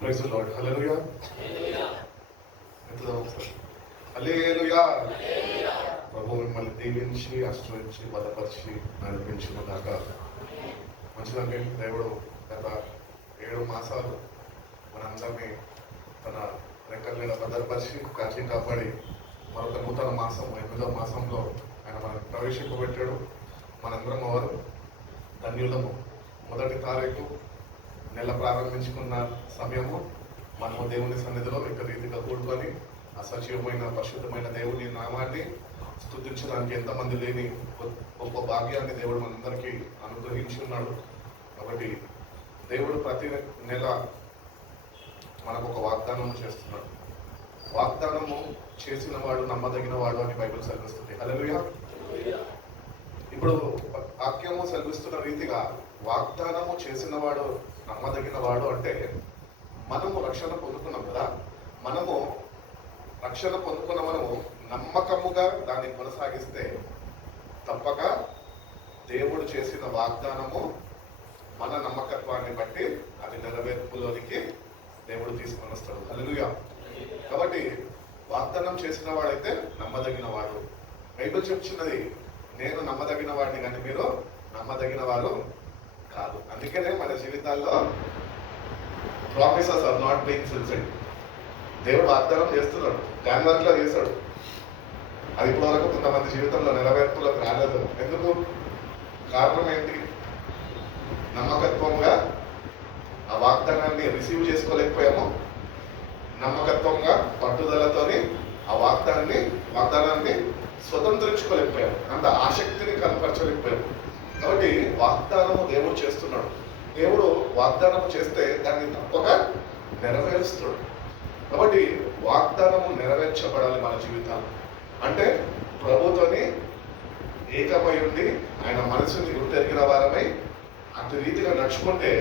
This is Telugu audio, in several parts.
Praise the Lord. Hallelujah. Hallelujah. ప్రభు మిమ్మల్ని దీవించి ఆశ్రయించి బలపరిచి నడిపించిన దాకా మంచిదండి. దేవుడు గత 7 మాసాలు మనందరినీ తన రెక్కల మీద భద్రపరిచి కాచి కాపాడి మరొక నూతన మాసం 8వ మాసంలో ఆయన మనకు ప్రవేశింపబెట్టాడు. మనందరం వారు ధన్యులము. 1వ తారీఖు నెల ప్రారంభించుకున్న సమయము మనము దేవుని సన్నిధిలో యొక్క రీతిగా కూడుకొని అసజీవమైన పరిశుద్ధమైన దేవుని నామాన్ని స్తుతించడానికి ఎంతమంది లేని గొప్ప భాగ్యాన్ని దేవుడు మనందరికీ అనుగ్రహించి ఉన్నాడు. కాబట్టి దేవుడు ప్రతి నెల మనకు ఒక వాగ్దానం చేస్తున్నాడు. వాగ్దానము చేసిన వాడు నమ్మదగిన వాడు అని బైబిల్ సెలవిస్తుంది. హల్లెలూయా. ఇప్పుడు వాక్యము సెలవిస్తున్న రీతిగా వాగ్దానము చేసిన వాడు నమ్మదగిన వాడు అంటే మనము రక్షణ పొందుకున్నాం కదా. మనము రక్షణ పొందుకున్న మనము నమ్మకముగా దాన్ని కొనసాగిస్తే తప్పక దేవుడు చేసిన వాగ్దానము మన నమ్మకత్వాన్ని బట్టి అది నెరవేర్పులోనికి దేవుడు తీసుకొని వస్తాడు. హల్లెలూయా. కాబట్టి వాగ్దానం చేసిన వాడైతే నమ్మదగిన వాడు. బైబిల్ చెప్తున్నది నేను నమ్మదగిన వాడిని కానీ మీరు నమ్మదగిన వారు కాదు. అందుకనే మన జీవితాల్లో promises are not being fulfilled. దేవుడు వాగ్దానం చేస్తున్నాడు, జనవరిలో చేశాడు. అది ఇప్పటి వరకు కొంతమంది జీవితంలో నెరవేర్పులకు రాలేదు. ఎందుకు? కారణం ఏంటి? నమ్మకత్వంగా ఆ వాగ్దానాన్ని రిసీవ్ చేసుకోలేకపోయాము. నమ్మకత్వంగా పట్టుదలతోని ఆ వాగ్దానాన్ని స్వతంత్రించుకోలేకపోయాము. అంత ఆసక్తిని కనపరచలేకపోయాము. కాబట్టి వాగ్దానము దేవుడు చేస్తున్నాడు. దేవుడు వాగ్దానము చేస్తే దాన్ని తప్పక నెరవేరుస్తాడు. కాబట్టి వాగ్దానము నెరవేర్చబడాలి మన జీవితాలు. అంటే ప్రభుతోని ఏకమై ఉండి ఆయన మనసుని గుర్తెరిగిన వారమై అటు రీతిగా నడుచుకుంటే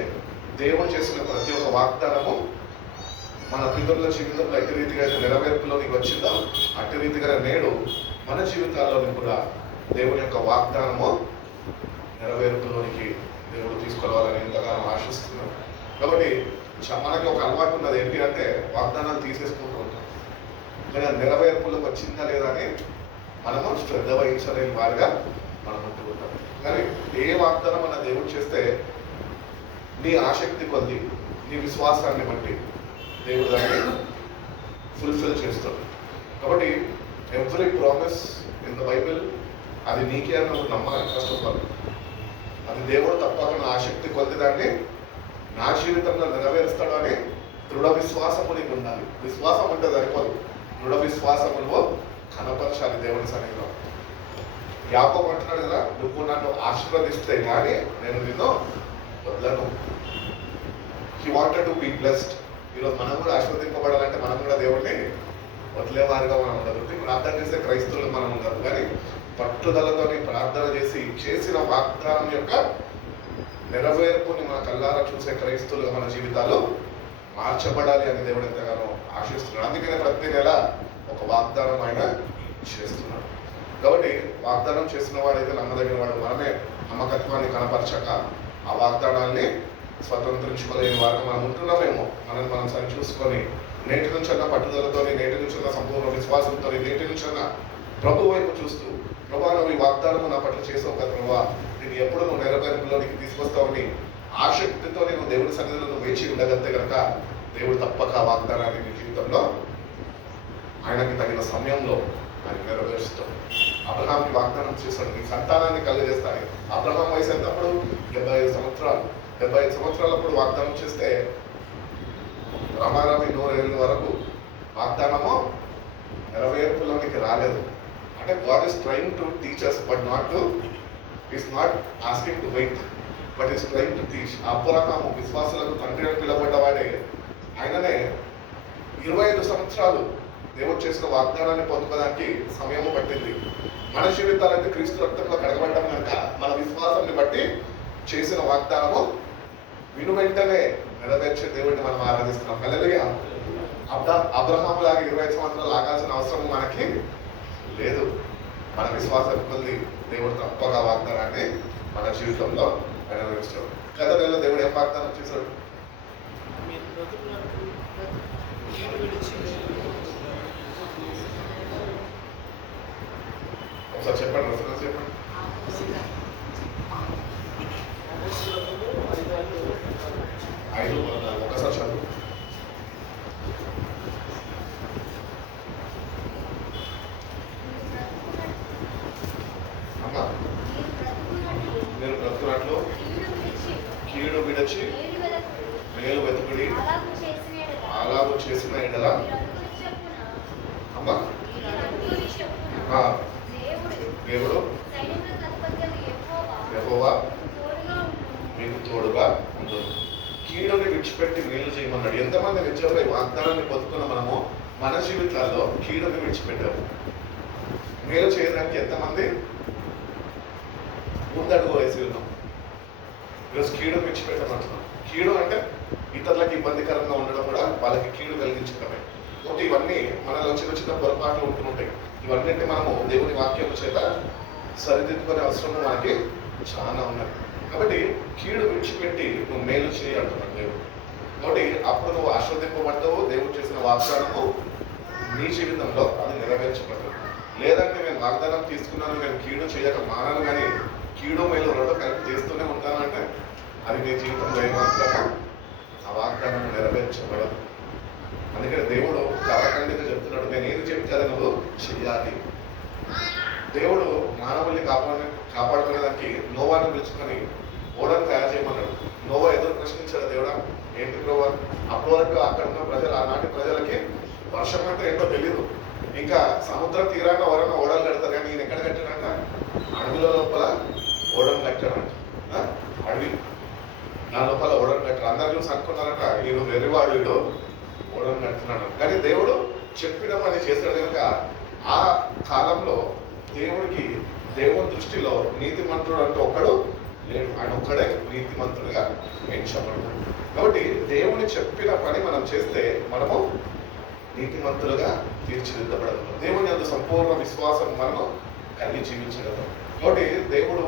దేవుడు చేసిన ప్రతి ఒక్క వాగ్దానము మన పితరుల జీవితంలో అటు రీతిగా అయితే నెరవేర్పులోనికి వచ్చిందో అటు రీతిగా నేడు మన జీవితాల్లోని కూడా దేవుని యొక్క వాగ్దానము నెరవేర్పులోనికి దేవుడు తీసుకురావాలని ఎంతగానో ఆశిస్తున్నాం. కాబట్టి మనకి ఒక అలవాటు ఉన్నది ఏంటి అంటే వాగ్దానాలు తీసేసుకుంటూ ఉంటాం. కానీ నెరవేర్పులకు వచ్చిందా లేదా అని మనము శ్రద్ధ వహించలేని వారిగా మనం ఉంటూ ఉంటాం. కానీ ఏ వాగ్దానం మన దేవుడు చేస్తే నీ ఆసక్తి కొద్ది నీ విశ్వాసాన్ని బట్టి దేవుడు దాన్ని ఫుల్ఫిల్ చేస్తాడు. కాబట్టి every promise in the Bible అది నీకే అని నువ్వు నమ్మాలి. ఫస్ట్ ఆఫ్ ఆల్ అది దేవుడు తప్పక నా ఆసక్తి కొద్ది దాన్ని నా జీవితంలో నెరవేరుస్తాడు అని దృఢ విశ్వాసము నీకు ఉండాలి. విశ్వాసం అంటే సరిపోదు, దృఢ విశ్వాసమును కనపరచాలి దేవుని సన్నిధిలో. యాకోబు అంటున్నాడు కదా, నువ్వు నన్ను ఆశీర్వదిస్తే కానీ నేను నిన్ను వదలను. He wanted to be blessed. ఈరోజు మనం కూడా ఆశీర్వదింపబడాలంటే మనం కూడా దేవుడిని వదిలేవారుగా మనం ఉండదు. ప్రార్థన చేసే క్రైస్తవులు మనం ఉండదు. కానీ పట్టుదలతోని ప్రార్థన చేసిన వాగ్దానం యొక్క నెరవేర్పుని మన కళ్ళారా చూసే క్రైస్తవులుగా మన జీవితాలు మార్చబడాలి అని దేవుడు ఎంతగానో ఆశిస్తున్నాడు. అందుకనే ప్రతి నెల ఒక వాగ్దానం ఆయన చేస్తున్నాడు. కాబట్టి వాగ్దానం చేసిన వాడైతే నమ్మదగిన వాడు. మనమే నమ్మకత్వాన్ని కనపరచక ఆ వాగ్దానాన్ని స్వతంత్రించుకోలేని వారిని మనం ఉంటున్నామేమో. మనం సరి చూసుకొని నేటి నుంచన్నా పట్టుదలతోని, నేటి నుంచన్నా సంపూర్ణ విశ్వాసంతో, నేటి నుంచన్నా ప్రభు వైపు చూస్తూ ప్రభా నువ్వు ఈ వాగ్దానము నా పట్ల చేసావు కదా ప్రభా, నేను ఎప్పుడు నువ్వు నెరవేర్పులోనికి తీసుకొస్తావని ఆసక్తితో నేను దేవుడి సన్నిధిలో నువ్వు వేచి ఉండగలితే కనుక దేవుడు తప్పక ఆ వాగ్దానాన్ని నీ జీవితంలో ఆయనకి తగిన సమయంలో ఆయన నెరవేరుస్తాడు. అబ్రహాంకి వాగ్దానం చేశాడు, నీ సంతానాన్ని కలుగజేస్తాను. అబ్రహాం వయసు ఎంతప్పుడు 75 సంవత్సరాలు. 75 సంవత్సరాలప్పుడు వాగ్దానం చేస్తే రమారామి 100 ఏళ్ళ వరకు వాగ్దానము నెరవేర్పులోనికి రాలేదు. అంటే God is trying to teach us, but is not asking to wait, but is trying to teach. Abraham విశ్వాసులకు తండ్రి అని పిలవబడ్డవాడే. ఆయననే 25 సంవత్సరాలు దేవుడు చేసిన వాగ్దానాన్ని పొందుకోవడానికి సమయము పట్టింది. మన జీవితాలైతే క్రీస్తు రక్తంలో కడగబడ్డం కనుక మన విశ్వాసాన్ని బట్టి చేసిన వాగ్దానము విను వెంటనే నెరవేర్చే దేవుడిని మనం ఆరాధిస్తున్నాం. హల్లెలూయా. అబ్రహాము లాగా 25 సంవత్సరాలు ఆగాల్సిన అవసరం మనకి లేదు. మన విశ్వాసం కొద్ది దేవుడు తప్పక వాగ్దానాన్ని మన జీవితంలో నెరవేరుస్తాడు. గత నెలలో దేవుడు ఏం వాగ్దానం చేశాడు? ఒకసారి చెప్పండి, రెఫరెన్స్ చెప్పండి. ఐదు ఒకసారి చదువు. అమ్మా, మీరు బ్రతుకున్నట్లు కీడు విడచి మేలు వెతుకుడి, అలాగూ చేసిన ఎడల. అమ్మా, దేవుడు యెహోవా మీకు తోడుగా ఉండదు. కీడుని విడిచిపెట్టి మేలు చేయమన్నాడు. ఎంతమంది నిజంగా ఈ వాగ్దానాన్ని పొందుకున్న మనము మన జీవితాల్లో కీడుని విడిచిపెట్టాము? మేలు చేయడానికి ఎంతమంది ముందడుగు వేసి ఉన్నాం? ఈరోజు కీడుని విడిచిపెట్టమంటున్నాం. కీడు అంటే ఇతరులకు ఇబ్బందికరంగా ఉండడం కూడా వాళ్ళకి కీడు కలిగించడమే. కాబట్టి ఇవన్నీ మనలో చిన్న చిన్న పొరపాట్లు ఉంటుంటాయి. ఇవన్నింటినీ మనము దేవుని వాక్యం చేత సరిదిద్దుకునే అవసరం మనకి చాలా ఉన్నది. కాబట్టి కీడు విడిచిపెట్టి నువ్వు మేలు చేయి అంటున్నాడు దేవుడు. కాబట్టి అప్పుడు నువ్వు ఆశీర్వదింపబడతావు. దేవుడు చేసిన వాగ్దానము నీ జీవితంలో అది నెరవేర్చబడదు. లేదంటే నేను వాగ్దానం తీసుకున్నాను, నేను కీడు చేయక మానను, కానీ కీడు మేలు రెండు కలిపి చేస్తూనే ఉంటానంటే అది నీ జీవితంలో ఏమాత్రమో ఆ వాగ్దానం నెరవేర్చబడదు. అందుకని దేవుడు కరాఖండిగా చెప్తున్నాడు, నేను ఏది చెప్తే అది నువ్వు చెయ్యాలి. దేవుడు మానవుల్ని కాపాడుకునేదానికి నోవాను పిలుచుకొని ఓడను తయారు చేయమన్నాడు. నోవా ఎదురు ప్రశ్నించాడు, దేవుడా ఏంటి ప్రభు? అప్పటి వరకు అక్కడ ఉన్న ప్రజలు, ఆనాటి ప్రజలకి వర్షం అంటే ఏంటో తెలియదు. ఇంకా సముద్ర తీరాన ఎవరైనా ఓడలు కడతారు, కానీ ఈయన ఎక్కడ కట్టాడంట? అడవిల లోపల ఓడను కట్టాడంట. అడవి నా లోపల ఓడను కట్టాడు. అందరూ చూసి అనుకున్నారంట, ఈయన వెర్రివాడు, వీడు ఓడను కడుతున్నాడు. కానీ దేవుడు చెప్పిన పని చేశాడు కనుక ఆ కాలంలో దేవుని దృష్టిలో నీతిమంతుడు అంటే ఒక్కడు లేడు. ఆయన ఒక్కడే నీతిమంతుడుగా ఎంచబడ్డాడు. కాబట్టి దేవుని చెప్పిన పని మనం చేస్తే మనము నీతిమంతులుగా తీర్చిదిద్దబడదు. దేవుని అందు సంపూర్ణ విశ్వాసం మనము కలిగి జీవించగలం. కాబట్టి దేవుడు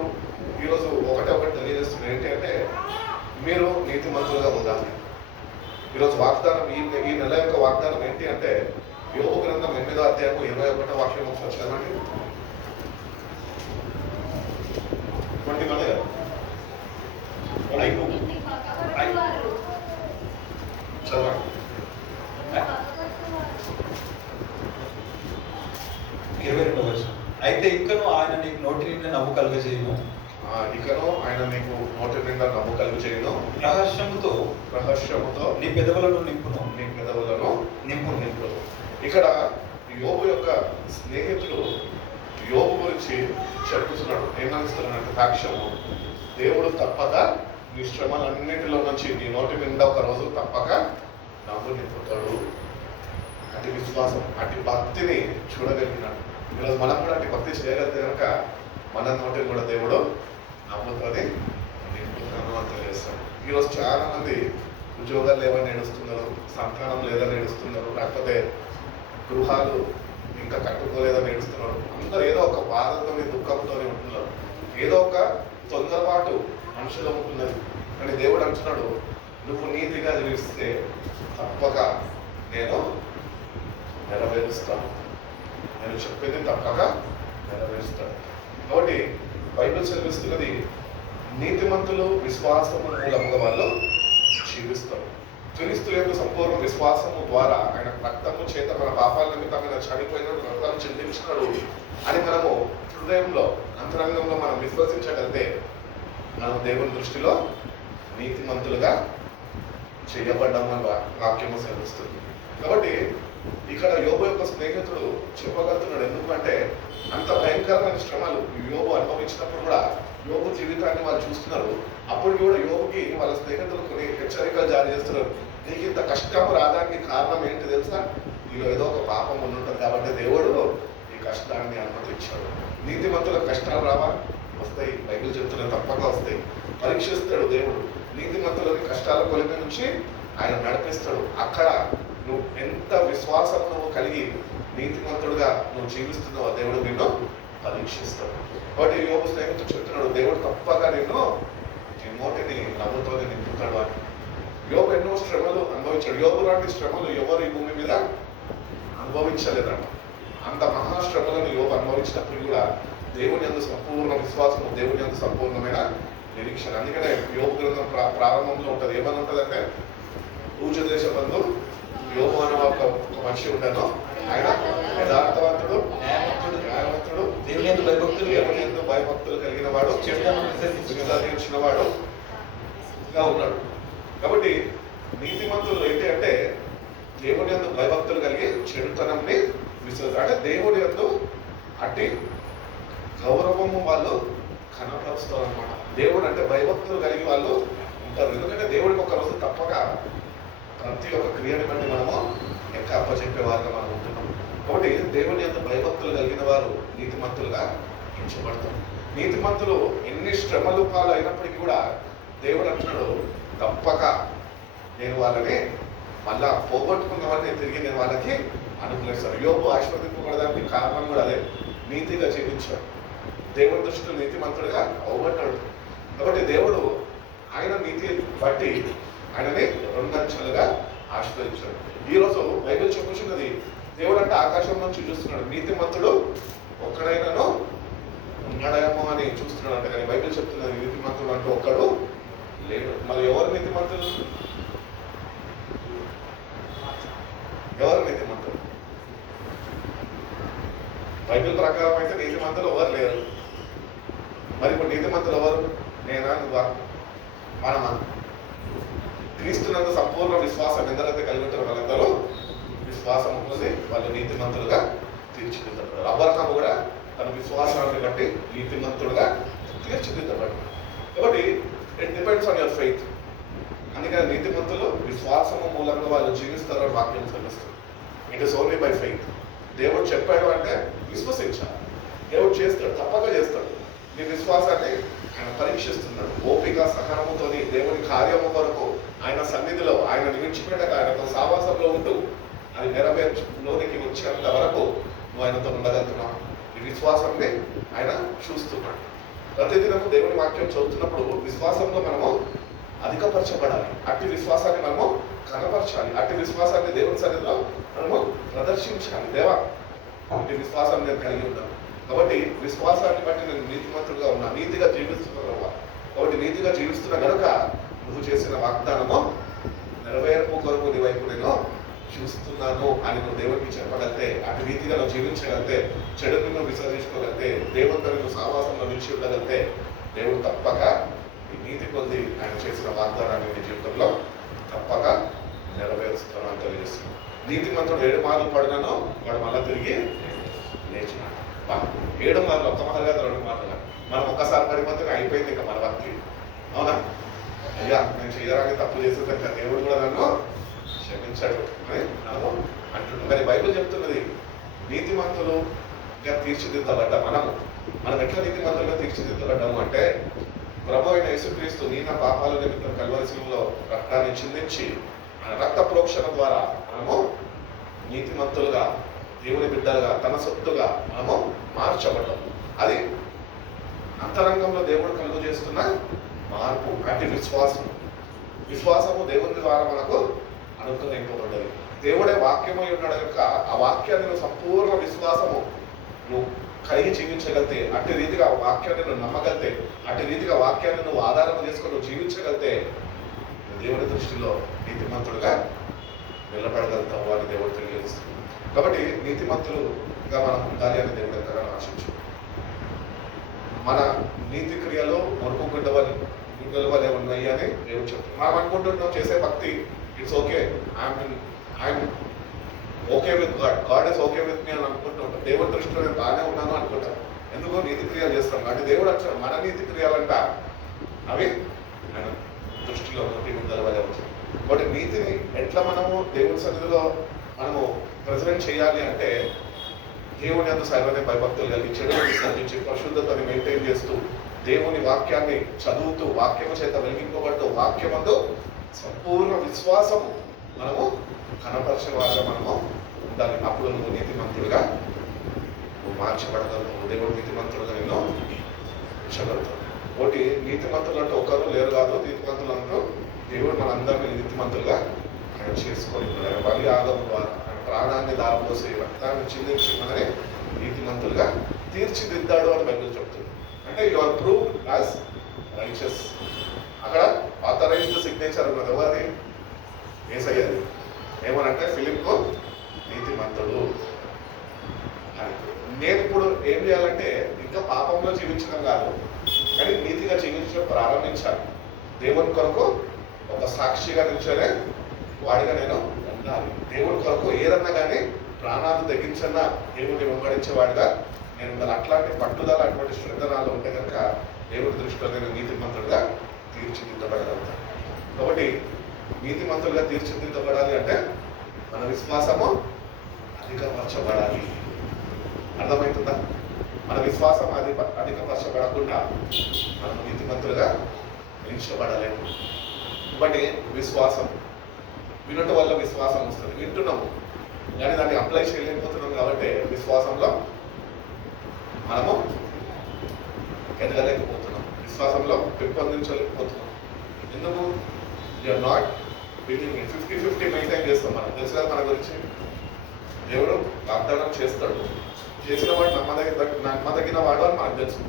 ఈరోజు ఒకటి తెలియజేస్తుంది ఏంటి అంటే, మీరు నీతిమంతులుగా ఉండాలి. ఈరోజు వాగ్దానం, ఈ నెల యొక్క వాగ్దానం ఏంటి అంటే, యోబు గ్రంథం 8వ అధ్యాయము 21వ వాక్యం ఒకసారి చదవండి. అయితే ఇకను ఆయన నీకు నోటి నిండా నవ్వు కలుగజేయును. ఇకను ఆయన నీకు నోటి నిండా నవ్వు కలుగజేయును. రహస్యముతో నీ పెదవులను నింపును. నింపును. ఇక్కడ యోబు యొక్క స్నేహితుడు యోబు గురించి చెప్పుతున్నాడు. ఏమనిస్తున్నాడంటే, సాక్ష్యము, దేవుడు తప్పక నీ శ్రమలన్నింటిలో నుంచి నీ నోటి నిండా ఒక రోజు తప్పక నవ్వు నింపుతాడు. అటు విశ్వాసం, అటు భక్తిని చూడగలిగినాడు. ఈరోజు మనం కూడా అటు భక్తి చేయగలిగితే కనుక మన నోటిని కూడా దేవుడు నవ్వుతుంది నింపుతాను అని తెలియజేస్తాడు. ఈరోజు చాలా మంది ఉద్యోగాలు లేవని ఏడుస్తున్నారు, సంతానం లేదని ఏడుస్తున్నారు, లేకపోతే గృహాలు ఇంకా కట్టుకోలేదని ఏడుస్తున్నారు. అందరూ ఏదో ఒక బాధతో దుఃఖంతో ఉంటున్నారు. ఏదో ఒక తొందరపాటు మనుషులు ఉంటున్నది. కానీ దేవుడు అంటున్నాడు, నువ్వు నీతిగా జీవిస్తే తప్పక నేను నెరవేరుస్తాను, నేను చెప్పింది తప్పక నెరవేరుస్తాను. కాబట్టి బైబిల్ చదివిస్తున్నది, నీతిమంతులు విశ్వాసము మూలముగా వాళ్ళు జీవిస్తారు. క్రీస్తు యొక్క సంపూర్ణ విశ్వాసము ద్వారా ఆయన రక్తము చేత మన పాపాల నిమిత్తమైన చనిపోయినట్టు రక్తం చెందించినాడు అని మనము హృదయంలో, అంతరంగంలో మనం విశ్వసించగలిగితే మనం దేవుని దృష్టిలో నీతిమంతులుగా చేయబడ్డామని వాక్యము సెలవిస్తుంది. కాబట్టి ఇక్కడ యోబు యొక్క స్నేహితుడు చెప్పగలుగుతున్నాడు. ఎందుకంటే అంత భయంకరమైన శ్రమలు యోబు అనుభవించినప్పుడు కూడా యోబు జీవితాన్ని వాళ్ళు చూస్తున్నారు. అప్పుడు కూడా యోబుకి వాళ్ళ స్నేహితులు కొన్ని హెచ్చరికలు జారీ చేస్తున్నారు. నీకు ఇంత కష్టం రావడానికి కారణం ఏంటి తెలుసా? నీలో ఏదో ఒక పాపం ఉండుంటుంది కాబట్టి దేవుడు ఈ కష్టాన్ని అనుమతించాడు. నీతిమంతులకు కష్టాలు రావా? వస్తాయి. బైబిల్ చెప్తున్న తప్పక వస్తాయి. పరీక్షిస్తాడు దేవుడు. నీతిమంతులని కష్టాల కొలిమి నుంచి ఆయన నడిపిస్తాడు. అక్కడ నువ్వు ఎంత విశ్వాసం నువ్వు కలిగి నీతిమంతుడుగా నువ్వు జీవిస్తున్నావు, దేవుడు నిన్ను పరీక్షిస్తాడు. కాబట్టి యోబు స్నేహితుడు చెప్తున్నాడు, దేవుడు తప్పగా నిన్ను నీ నోటిని నవ్వుతోనే నింపుతాడు అని. యోబు ఎన్నో శ్రమలు అనుభవించాడు. యోబు లాంటి శ్రమలు ఎవరు ఈ భూమి మీద అనుభవించలేదంట. అంత మహాశ్రమలను యోబు అనుభవించినప్పుడు కూడా దేవుని యందు సంపూర్ణ విశ్వాసము, దేవుని యందు సంపూర్ణమైన నిరీక్షణ. అందుకనే యోబు గ్రంథం ప్రారంభంలో ఉంటుంది. ఏమని ఉంటుందంటే, ఊజ దేశ బంధు యోబు అనే ఒక మనిషి ఉంటాను, ఆయన యథార్థవంతుడు, న్యాయవంతుడు, దేవుని యందు భయభక్తులు దేవుని యందు భయభక్తులు కలిగిన వాడు, విశ్వసించిన వాడు గా ఉన్నాడు. కాబట్టి నీతిమంతులు ఏంటి అంటే దేవుని యందు భయభక్తులు కలిగి చెడుతనంని అంటే దేవుడి యందు అట్టి గౌరవము వాళ్ళు కనపరుస్తారు అనమాట. దేవుడు అంటే భయభక్తులు కలిగి వాళ్ళు ఉంటారు. ఎందుకంటే దేవుడికి ఒక రోజు తప్పక ప్రతి ఒక్క క్రియని బట్టి మనము ఎక్క అప్పచెప్పే వారిగా మనం ఉంటున్నాం. కాబట్టి దేవుని యందు భయభక్తులు కలిగిన వారు నీతిమంతులుగా ఎంచబడతారు. నీతిమంతులు ఎన్ని శ్రమలు పాలు అయినప్పటికీ కూడా దేవుడు అంటున్నాడు, తప్పక నేను వాళ్ళని మళ్ళా పోగొట్టుకున్నవాడిని తిరిగి నేను వాళ్ళకి అనుగ్రహిస్తాను. యోబు ఆశీర్వదింపబడడానికి కారణం కూడా అదే, నీతిగా జీవించాడు. దేవుడి దృష్టిలో నీతిమంతుడిగా అవబడ్డాడు. కాబట్టి దేవుడు ఆయన నీతి బట్టి ఆయనని రెండంచెలుగా ఆశీర్వదించాడు. ఈరోజు బైబిల్ చెప్పుచున్నది, దేవుడు అంటే ఆకాశం నుంచి చూస్తున్నాడు, నీతిమంతుడు ఒక్కడైనాను ఉన్నాడేమో అని చూస్తున్నాడు అంటే. కానీ బైబిల్ చెప్తున్నది నీతిమంతుడు అంటూ ఒక్కడు లేడు. మరి ఎవరు నీతిమంతులు? ఎవరు నీతిమంతులు? బైబిల్ ప్రకారం అయితే నీతిమంతులు ఎవరు లేరు. మరి ఇప్పుడు నీతిమంతులు ఎవరు? నేనా, నువ్వా, మనమా? క్రీస్తునందు సంపూర్ణ విశ్వాసం ఎందరైతే కలిగి ఉంటారో వాళ్ళందరూ విశ్వాసం ఉంటుంది, వాళ్ళు నీతిమంతులుగా తీర్చిదిద్దబడ్డారు. అబ్రహాము కూడా తన విశ్వాసాన్ని బట్టి నీతిమంతుడుగా తీర్చిదిద్దబడ్డాడు. కాబట్టి it depends on your faith. అందుకని నీతిమంతులు విశ్వాసము మూలంగా వాళ్ళు జీవిస్తారో వాక్యం తెలుస్తుంది. It is only by faith. దేవుడు చెప్పాడు అంటే విశ్వసించాలి. దేవుడు చేస్తాడు, తప్పక చేస్తాడు. నీ విశ్వాసాన్ని ఆయన పరీక్షిస్తున్నాడు. ఓపిక సహనముతో దేవుని కార్యము కొరకు ఆయన సన్నిధిలో ఆయన విడిచిపెట్టక ఆయనతో సావాసంలో ఉంటూ అది నెరవేర్చులోనికి వచ్చేంత వరకు నువ్వు ఆయనతో ఉండగలుగుతున్నావు. నీ విశ్వాసాన్ని ఆయన చూస్తున్నాడు. ప్రతిదినము దేవుని వాక్యం చదువుతున్నప్పుడు విశ్వాసంలో మనము అధికపరచబడాలి. అట్టి విశ్వాసాన్ని మనము కనపరచాలి. అట్టి విశ్వాసాన్ని దేవుని సన్నిధిలో మనము ప్రదర్శించాలి. దేవా, అట్టి విశ్వాసాన్ని నేను కలిగి ఉన్నాను, కాబట్టి విశ్వాసాన్ని బట్టి నేను నీతిమంతుడుగా ఉన్నా, నీతిగా జీవిస్తున్నాను. కాబట్టి నీతిగా జీవిస్తున్నా కనుక నువ్వు చేసిన వాగ్దానము నెరవేర్పు కొరకు నీ వైపు నేను చూస్తున్నాను అని నువ్వు దేవుడికి చెప్పగలితే, అటు రీతిగా నువ్వు జీవించగలితే, చెడుని నువ్వు విసర్జించుకోగలితే, దేవుడితో నువ్వు సావాసంలో నిలిచి ఉండగలితే, దేవుడు తప్పక ఈ నీతి కొద్ది ఆయన చేసిన వాగ్దానాన్ని నీ జీవితంలో తప్పక నెరవేరుస్తాను అని తెలియజేస్తున్నాను. నీతిమంతుడు 7 మార్లు పడినాను, వాడు మళ్ళా తిరిగి లేచినాడు. 7 మార్లు, ఒక్క మార్లు కాదు, 2 మార్లు కాదు. మనం ఒక్కసారి పడిపోతే అయిపోయింది ఇంకా మన వర్క్కి. అవునా? అయ్యా, నేను చేయడానికి తప్పు చేసేదాక దేవుడు కూడా నన్ను క్షమించాడు అని మనము అంటున్నాం. మరి బైబిల్ చెప్తున్నది నీతిమంతులుగా తీర్చిదిద్దబడ్డ మనం ఎట్లా నీతిమంతులుగా తీర్చిదిద్దబడ్డాము అంటే, ప్రభు అయిన యేసుక్రీస్తు నీ నా పాపాల నిమిత్తం కల్వరి శిలువలో రక్తాన్ని చిందించి ఆయన రక్త ప్రోక్షణ ద్వారా మనము నీతిమంతులుగా, దేవుని బిడ్డలుగా, తన సొత్తుగా మనము మార్చబడ్డాము. అది అంతరంగంలో దేవుడు కలుగు చేస్తున్న మార్పు. అంటే విశ్వాసము దేవుని ద్వారా మనకు అనుగ్రహింపబడ్డది. దేవుడే వాక్యమై ఉన్నాడు కనుక ఆ వాక్యాన్ని నువ్వు సంపూర్ణ విశ్వాసము నువ్వు కలిగి జీవించగలితే, అట్టి రీతిగా వాక్యాన్ని నువ్వు నమ్మగలితే, అట్టి రీతిగా వాక్యాన్ని నువ్వు ఆధారం చేసుకొని నువ్వు జీవించగలితే దేవుడి దృష్టిలో నీతిమంతుడుగా నిలబడగలుగుతావు అని దేవుడు తెలియజేస్తుంది. కాబట్టి నీతిమంతులుగా మనం ఉండాలి అని దేవుడు ఎంతగానో ఆశించు. మన నీతి క్రియలు మరుపు గుడ్డల వల్ల ఉన్నాయి అని దేవుడు చెప్తాం. మనం అనుకుంటున్నాం చేసే భక్తి it's okay, I'm okay with God is okay with me అని అనుకుంటుంటాం. దేవుడి దృష్టిలో నేను బాగానే ఉన్నాను అనుకుంటాను. ఎందుకో నీతి క్రియలు చేస్తాం. అంటే దేవుడు అంటాడు మన నీతి క్రియలంట అవి ఆయన దృష్టిలో మరుపు గుడ్డల వల్ల అవుతుంది. కాబట్టి నీతిని ఎట్లా మనము దేవుడి సన్నిధిలో మనము ప్రజెంట్ చేయాలి అంటే, దేవుని యందు సర్వనే భయభక్తులు కలిగి చెడుని విసర్జించి పరిశుద్ధతని మెయింటైన్ చేస్తూ దేవుని వాక్యాన్ని చదువుతూ వాక్యము చేత వెలిగింపబడుతూ వాక్యమందు సంపూర్ణ విశ్వాసము మనము కనపరిచే వారిగా మనము ఉండాలి. అప్పుడు నువ్వు నీతిమంతుడుగా నువ్వు మార్చబడగలవు. దేవుడు నీతిమంతుడుగా నిన్ను ఉంచగలుగుతావు. ఒకటి నీతిమంతులు అంటే ఒకరు లేరు కాదు, నీతిమంతులు అంటూ దేవుడు మనందరినీ నీతిమంతులుగా ఆయన చేసుకొని ఆయన బలియాగం ద్వారా ఆయన ప్రాణాన్ని దారిపోసి రక్తాన్ని చిందించి మనని నీతిమంతులుగా తీర్చిదిద్దాడు అని బైబిల్ చెప్తుంది. అంటే you are prove as righteous. అక్కడ ఆథరైజ్డ్ సిగ్నేచర్ ఉన్నది ఎవరిది? యేసయ్యది. ఏమనంటే ఫిలిప్కు నీతిమంతుడు. నేను ఇప్పుడు ఏం చేయాలంటే ఇంకా పాపంలో జీవించడం కాదు, కానీ నీతిగా జీవించడం ప్రారంభించాలి. దేవుని కొరకు ఒక సాక్షిగా నిల్చొనే వాడిగా నేను ఉండాలి. దేవుని కొరకు ఏదన్నా కానీ ప్రాణాలు తెగించన్నా దేవుడిని వెంబడించేవాడిగా నేను ఉండాలి. అట్లాంటి పట్టుదల, అటువంటి శ్రద్ధ నాలో ఉంటే కనుక దేవుడి దృష్టిలో నేను నీతిమంతుడుగా తీర్చిదిద్దబడగలుగుతాను. కాబట్టి నీతిమంతులుగా తీర్చిదిద్దబడాలి అంటే మన విశ్వాసము అధికపరచబడాలి. అర్థమవుతుందా? మన విశ్వాసం అధికపరచబడకుండా మనం నీతిమంతులుగా నిలిచబడలేము. బట్టి విశ్వాసం వినటం వల్ల విశ్వాసం వస్తుంది. వింటున్నాము కానీ దాన్ని అప్లై చేయలేకపోతున్నాం కాబట్టి విశ్వాసంలో మనము ఎదగలేకపోతున్నాం, విశ్వాసంలో పెంపొందించలేకపోతున్నాం. ఎందుకు? You're not believing. 50-50 మెయింటైన్ చేస్తాం. మనం తెలుసు కదా మన గురించి. దేవుడు వాగ్దానం చేస్తాడు, చేసిన వాడు నమ్మదగిన వాడు అని మనకు తెలుసు.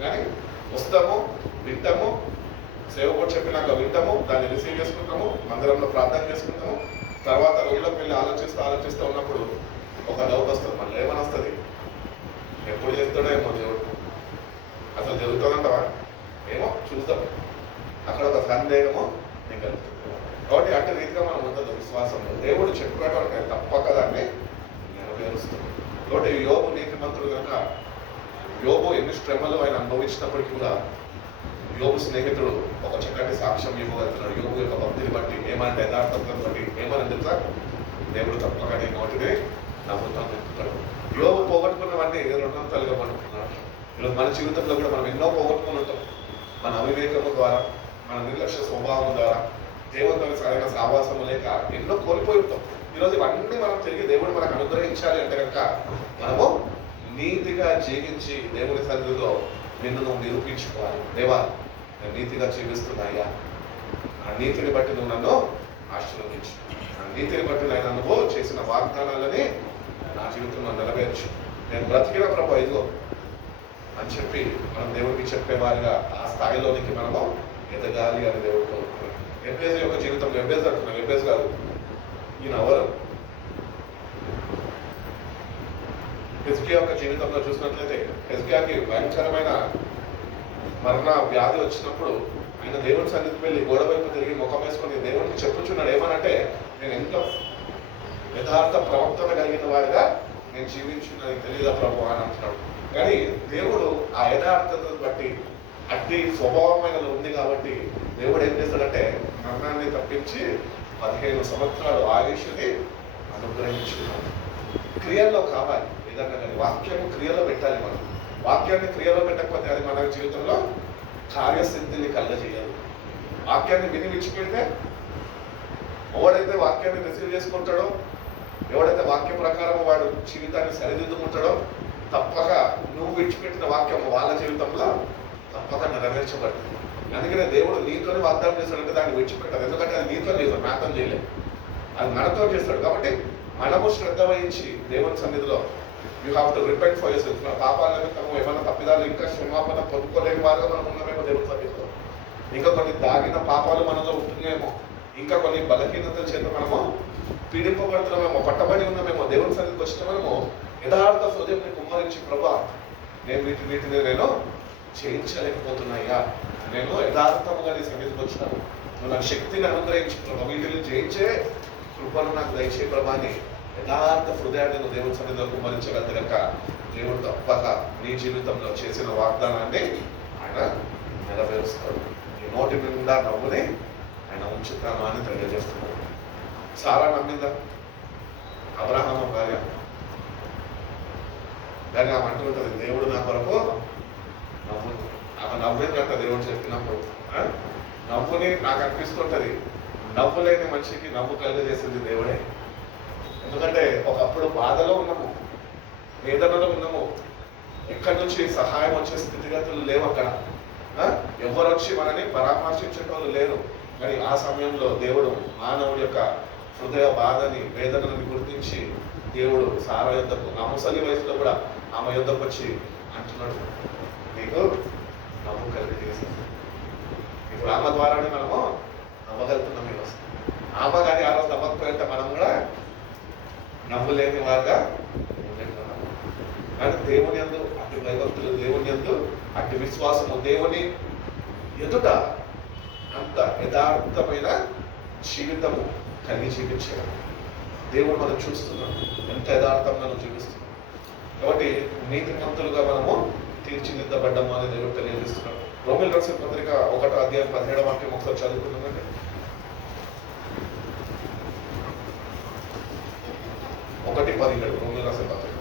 కానీ వస్తాము, వింటాము, సేవకుడు చెప్పినాక వింటాము, దాన్ని రిసీవ్ చేసుకుంటాము, మందిరంలో ప్రార్థన చేసుకుంటాము. తర్వాత రోజులకు వెళ్ళి ఆలోచిస్తూ ఉన్నప్పుడు ఒక డౌట్ వస్తుంది. మళ్ళీ ఏమని వస్తుంది? ఎప్పుడు చేస్తాడో ఏమో దేవుడు, అసలు జరుగుతుందంటవా ఏమో చూద్దాం. అక్కడ ఒక సందేహము నీకు కలుగుతుంది. కాబట్టి అట్టి రీతిగా మనం ఉండదు విశ్వాసంలో. దేవుడు చెప్పినట్టు తప్పక దాన్ని నెరవేరుస్తుంది. కాబట్టి యోబు నీతిమంతుడు కనుక యోబు ఎన్ని శ్రమలు ఆయన అనుభవించినప్పటికీ కూడా యోబు స్నేహితుడు ఒక చక్కటి సాక్ష్యం ఇవ్వగలుగుతున్నాడు. యోబు యొక్క భక్తిని బట్టి, ఏమంటే యథార్థతను బట్టి ఏమని తెలుసా? దేవుడు తప్పక నీ నోటిని నమ్ముతాను చెప్తాడు. యోబు పోగొట్టుకున్నవన్నీ రెండంతలుగా పడుతున్నాడు. ఈరోజు మన జీవితంలో కూడా మనం ఎన్నో పోగొట్టుకుని ఉంటాం. మన అవివేకము ద్వారా, మన నిర్లక్ష్య స్వభావం ద్వారా, దేవునితో సరైన సావాసము లేక ఎన్నో కోల్పోయి ఉంటాం. ఈరోజు ఇవన్నీ మనం తిరిగి దేవుడు మనకు అనుగ్రహించాలి అంటే కనుక మనము నీతిగా జీవించి దేవుని సన్నిధిలో నిన్ను నువ్వు నిరూపించుకోవాలి. దేవా, నేను నీతిగా జీవిస్తున్నాయ్యా, ఆ నీతిని బట్టి నువ్వు నన్ను ఆశీర్వదించు, ఆ నీతిని బట్టి నేను నువ్వు చేసిన వాగ్దానాలని నా జీవితంలో నెరవేర్చు, నేను బ్రతికిన ప్రభు ఇదిగో అని చెప్పి మనం దేవుడికి చెప్పేవారిగా ఆ స్థాయిలోనికి మనము ఎదగాలి అని దేవుడు కోరుకుంటున్నాం. ఎబ్బేజు యొక్క జీవితంలో ఎబ్బేజు అంటున్నాం, ఎబ్బేజు కాదు, ఈయన ఎవరు? హెజ్కియా యొక్క జీవితంలో చూసినట్లయితే హెజ్కియాకి భయంకరమైన మరణ వ్యాధి వచ్చినప్పుడు ఆయన దేవుని సన్నిధికి వెళ్ళి గోడ వైపు తిరిగి ముఖం వేసుకొని దేవునికి చెప్పుచున్నాడు. ఏమనంటే, నేను ఎంత యథార్థ ప్రవర్తన కలిగిన వాడిగా నేను జీవించున్నది తెలియదా ప్రభు అని అంటున్నాడు. కానీ దేవుడు ఆ యథార్థతను బట్టి అట్టి స్వభావమైన ఉంది కాబట్టి దేవుడు ఏం చేస్తాడంటే మరణాన్ని తప్పించి 15 సంవత్సరాలు ఆయుష్ని అనుగ్రహించుకున్నాడు. క్రియల్లో కావాలి ఏదన్నా కానీ, వాక్యము క్రియలో పెట్టాలి. మనం వాక్యాన్ని క్రియలో పెట్టకపోతే అది మన జీవితంలో కార్యసిద్ధిని కలగజేయాలి. వాక్యాన్ని విని విడిచిపెడితే ఎవడైతే వాక్యాన్ని రిసీవ్ చేసుకుంటాడో, ఎవడైతే వాక్య ప్రకారం వాడు జీవితాన్ని సరిదిద్దుకుంటాడో తప్పక నువ్వు విడిచిపెట్టిన వాక్యం వాళ్ళ జీవితంలో తప్పక నెరవేర్చబడుతుంది. అందుకనే దేవుడు నీతోనే వాగ్దానం చేస్తాడంటే దాన్ని విడిచిపెట్టాడు. ఎందుకంటే అది నీతో లేదు, నాతో చేయలేదు, అది మనతో చేస్తాడు. కాబట్టి మనము శ్రద్ధ వహించి దేవుని సన్నిధిలో you have to repent for your self. మన పాపాల నిమిత్తము ఏమైనా తప్పిదాలు ఇంకా క్షమాపణ పొందుకోలేని వారుగా మనం ఉన్నామేమో దేవుని సన్నిధిలో. ఇంకా కొన్ని దాగిన పాపాలు మనలో ఉంటున్నాయేమో, ఇంకా కొన్ని బలహీనతల చేత మనము పీడింపబడుతున్నామేమో, పట్టబడి ఉన్నామేమో. దేవుని సన్నిధికి వచ్చిన మనము యథార్థ హృదయంని కుమ్మరించి, ప్రభా నేను వీటిని నేను చేయించలేకపోతున్నాయ్యా, నేను యథార్థముగా నీ సన్నిధికి వచ్చినాను, నువ్వు నాకు శక్తిని అనుగ్రహించు ప్రభా, వీటిని జయించే కృపను నాకు దయచే ప్రభాని యథార్థ హృదయాన్ని నువ్వు దేవుని సన్నిధిలో కుమ్మరించగలిగితే కనుక దేవుడు తప్పక నీ జీవితంలో చేసిన వాగ్దానాన్ని ఆయన నెరవేరుస్తాడు. నీ నోటి నిండా నవ్వుని ఆయన ఉంచుతాను అని తెలియజేస్తున్నాడు. సారా నమ్మిందా? అబ్రహాము భార్య. కానీ ఆమె అంటుంటుంది, దేవుడు నా కొరకు నవ్వు. ఆమె నవ్విందంట దేవుడు చెప్పినప్పుడు. నవ్వుని నాకు అనిపిస్తుంటది, నవ్వు లేని మనిషికి నవ్వు కలుగజేసింది దేవుడే. ఎందుకంటే ఒకప్పుడు బాధలో ఉన్నాము, వేదనలో ఉన్నాము, ఎక్కడి నుంచి సహాయం వచ్చే స్థితిగతులు లేవు. అక్కడ ఎవరు వచ్చి మనని పరామర్శించే వాళ్ళు లేరు. కానీ ఆ సమయంలో దేవుడు మానవుడి యొక్క హృదయ బాధని వేదనని గుర్తించి దేవుడు సారా యుద్ధకు ఆ ముసలి వయసులో కూడా ఆమె యుద్ధకు వచ్చి అంటున్నాడు, నీకు నవ్వు కలిగి చేసింది. ఇప్పుడు ఆమె ద్వారానే మనము నవ్వగలుగుతున్నాం ఈరోజు. ఆమె కానీ ఆ రోజు నవ్వకపోయింటే మనం కూడా నవ్వులేని వారుగా ఉండేట్టున్నాం. కానీ దేవుని యందు అటు భయభక్తులు, దేవుని యందు అటు విశ్వాసము, దేవుని ఎదుట అంత యథార్థమైన జీవితము కలిగి జీవించాడు. దేవుడు మనం చూస్తున్నాడు, ఎంత యథార్థంగా మనం జీవిస్తున్నాం. కాబట్టి నీతిమంతులుగా మనము తీర్చిదిద్దబడ్డాము అని దేవుడు తెలియజేస్తున్నాడు. రోమిల్ రాసిన పత్రిక 1వ అధ్యాయం 17వ వాక్యం ఒకసారి చదువుకున్నామండి. ఒకటి 17 రోమిల్ రాసిన పత్రిక.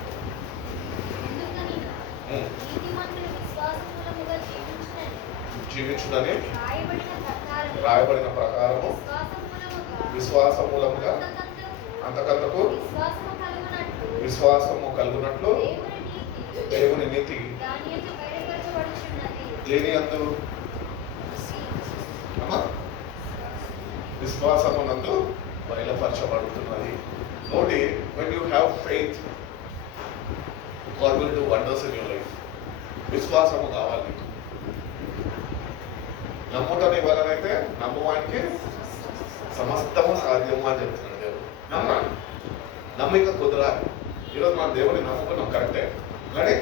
జీవించునని రాయబడిన ప్రకారము విశ్వాస మూలముగా అంతకంతకు విశ్వాసము కలుగునట్లు దేవుని నీతి దేని యందు విశ్వాసమునందు బయలుపరచబడుతున్నది. నోటి, when you have faith, God will do wonders in your life. విశ్వాసము కావాలి. నమ్ముటని వలనైతే నమ్మువానికి సమస్తము సాధ్యము అని చెప్తున్నాడు దేవుడు. నమ్మాలి, నమ్మిక కుదరాలి. ఈరోజు మనం దేవుని నమ్ముకున్నాం కరెక్టే, కానీ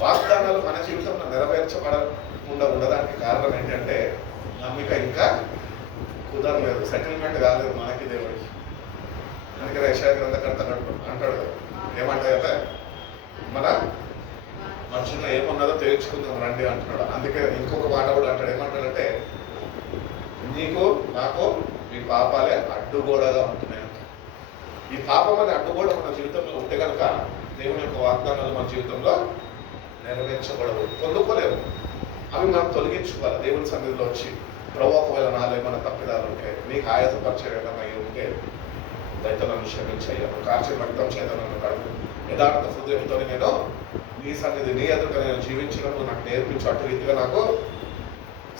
వాగ్దానాలు మన జీవితంలో నెరవేర్చబడకుండా ఉండడానికి కారణం ఏంటంటే నమ్మిక ఇంకా కుదరలేదు, సెటిల్మెంట్ కాలేదు మనకి దేవుడికి. అందుకనే యెషయా గ్రంథకర్త అంటాడు, ఏమంటాడంటే మన మనుషుల్లో ఏమున్నదో తేల్చుకుందాం రండి అంటున్నాడు. అందుకే ఇంకొక మాట కూడా అంటాడు, ఏమంటాడంటే నీకు నాకు మీ పాపాలే అడ్డుగోడగా ఉంటున్నాయి. ఈ పాపం అనే అడ్డుగోడ మన జీవితంలో ఉంటే కనుక దేవుని యొక్క వాగ్దానాలు మన జీవితంలో నెరవేర్చబడవు, పొందుకోలేము. అవి మనం తొలగించుకోవాలి దేవుని సన్నిధిలో వచ్చి, ప్రభు ఒకవేళ నాలో ఏమైనా తప్పిదాలు ఉంటే, నీకు ఆయాసపరిచేయడం అయ్యి ఉంటే దయతో నన్ను క్షమించయ్యాను, కార్చి రక్తం చేత నన్ను కడుపు, యథార్థ హృదయంతో నేను నీ సన్నిధి నీ ఎదుట నేను జీవించడం నాకు నేర్పించు, అటు రీతిగా నాకు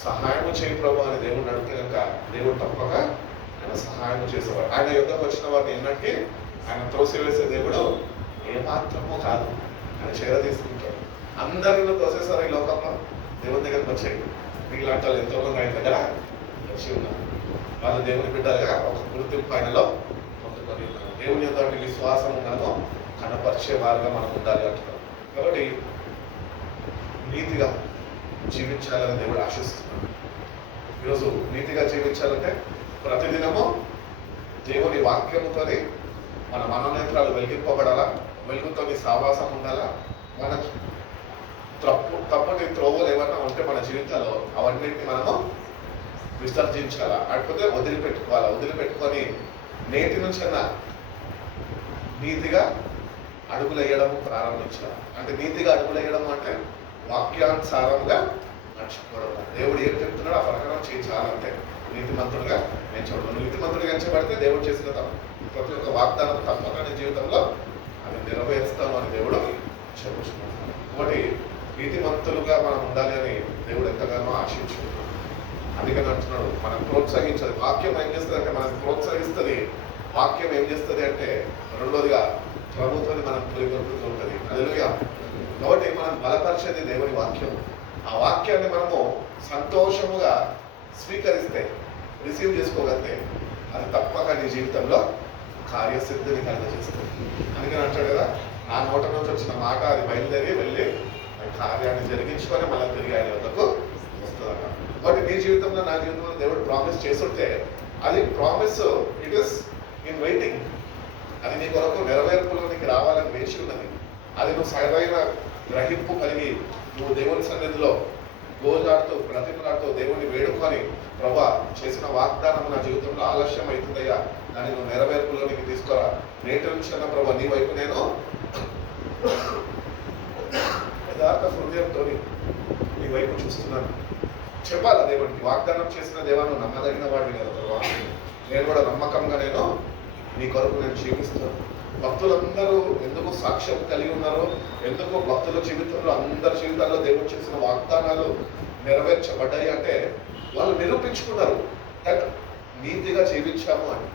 సహాయం చేయి ప్రభు అని దేవుడిని అడిగితే కనుక దేవుడు తప్పక ఆయన సహాయం చేసేవాడు. ఆయన యుద్ధకు వచ్చిన వారిని ఎన్నటికీ ఆయన త్రోసివేసే దేవుడు ఏమాత్రమో కాదు, ఆయన చేరదీసుకుంటాడు. అందరిలో తోసేసారు ఈ లోకంలో, దేవుని దగ్గరకు వచ్చాయి. మీలాంటి వాళ్ళు ఎంతోమంది ఆయన దగ్గర వచ్చి ఉన్నారు. వాళ్ళు దేవుని బిడ్డలుగా ఒక గుర్తింపు ఆయనలో పొందుకొని ఉన్నారు. దేవుని యొక్క విశ్వాసం మనము కనపరిచే వారుగా మనం ఉండాలి అంటున్నాం. కాబట్టి నీతిగా జీవించాలని దేవుడు ఆశిస్తున్నాడు. ఈరోజు నీతిగా జీవించాలంటే ప్రతిదినము దేవుని వాక్యముతోని మన మనోనేత్రాలు వెలిగింపబడాలా, వెలుగుతో సావాసం ఉండాలా. మన తప్పటి త్రోవలు ఏమన్నా ఉంటే మన జీవితాల్లో అవన్నింటినీ మనము విసర్జించాలా, లేకపోతే వదిలిపెట్టుకోవాలా. వదిలిపెట్టుకొని నేటి నుంచైనా నీతిగా అడుగులు వేయడం ప్రారంభించాలి. అంటే నీతిగా అడుగులు వేయడం అంటే వాక్యానుసారంగా నడుచుకోవడం. దేవుడు ఏం చెప్తున్నాడో ఆ ప్రకారం చేయించాలంటే నీతిమంతుడుగా ఎంచబడతాను. నీతిమంతుడిగా ఎంచబడితే దేవుడు చేసిన ప్రతి ఒక్క వాగ్దానం తప్పక నీ జీవితంలో అది నెరవేరుస్తాను అని దేవుడు చెబుతున్నాడు. కాబట్టి నీతిమంతులుగా మనం ఉండాలి అని దేవుడు ఎంతగానో ఆశించుకుంటున్నాడు. అందుకని అంటున్నాడు, మనం ప్రోత్సహించాలి. వాక్యం ఏం చేస్తుంది అంటే మనకు ప్రోత్సహిస్తుంది. వాక్యం ఏం చేస్తుంది అంటే రెండోదిగా ప్రభుత్వాన్ని మనం పురిగొల్పుతూ ఉంటుంది. హల్లెలూయా. కాబట్టి మనం బలపరిచేది దేవుని వాక్యం. ఆ వాక్యాన్ని మనము సంతోషముగా స్వీకరిస్తే, రిసీవ్ చేసుకోగలిగితే అది తప్పక నీ జీవితంలో కార్యసిద్ధిని కలుగజేస్తుంది. అందుకని అంటాడు కదా, నా నోట నుంచి వచ్చిన మాట అది బయలుదేరి వెళ్ళి కార్యాన్ని జరిగించుకొని మళ్ళీ తిరిగి ఆయన వద్దకు వస్తుందట. కాబట్టి నీ జీవితంలో నా జీవితంలో దేవుడు ప్రామిస్ చేస్తుంటే అది promise it is in waiting. అది నీ కొరకు నెరవేర్పులోనికి రావాలని వేచి ఉన్నది. అది నువ్వు సరైన గ్రహింపు కలిగి నువ్వు దేవుని సన్నిధిలో గోజాడుతూ బ్రతిమలాడుతూ దేవుని వేడుకొని, ప్రభా చేసిన వాగ్దానం నా జీవితంలో ఆలస్యం అవుతుందయ్యా, దాన్ని నువ్వు నెరవేర్పులోనికి తీసుకురా. నేటి నుంచి అన్న ప్రభా నీ వైపు నేను యథార్థ హృదయంతో నీ వైపు చూస్తున్నాను చెప్పాలా దేవుడికి. వాగ్దానం చేసిన దేవా నువ్వు నమ్మదగిన వాడివి కదా ప్రభా, నేను కూడా నమ్మకంగా నేను నీ కొరకు నేను జీవిస్తాను. భక్తులందరూ ఎందుకు సాక్ష్యం కలిగి ఉన్నారు, ఎందుకు భక్తుల జీవితంలో అందరి జీవితాల్లో దేవుడు చేసిన వాగ్దానాలు నెరవేర్చబడ్డాయి అంటే వాళ్ళు నిరూపించుకున్నారు. దట్ నీతిగా జీవించాము అని.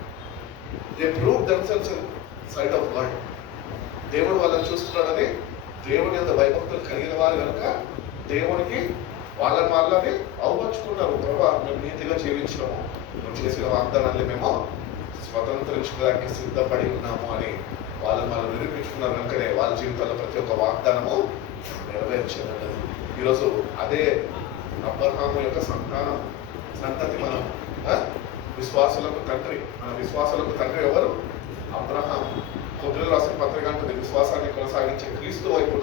They prove themselves in sight of God. దేవుడు వాళ్ళని చూస్తున్నాడని, దేవుని యొక్క భయభక్తులు కలిగిన వారు కనుక దేవునికి వాళ్ళని అవపరుచుకున్నారు. ప్రభా, మేము నీతిగా జీవించాము, మేము చేసిన వాగ్దానాన్ని మేము స్వతంత్రించుకోవడానికి సిద్ధపడి ఉన్నాము అని వాళ్ళు నిరూపించుకున్నారు. కనుకనే వాళ్ళ జీవితాల్లో ప్రతి ఒక్క వాగ్దానము నెరవేర్చేదన్నది. ఈరోజు అదే అబ్రహాము యొక్క సంతతి మనం. విశ్వాసులకు తండ్రి, మన విశ్వాసులకు తండ్రి ఎవరు? అబ్రహాము. కొద్దిగా రాసిన పత్రిక అంటుంది, విశ్వాసాన్ని కొనసాగించే క్రీస్తు వైపు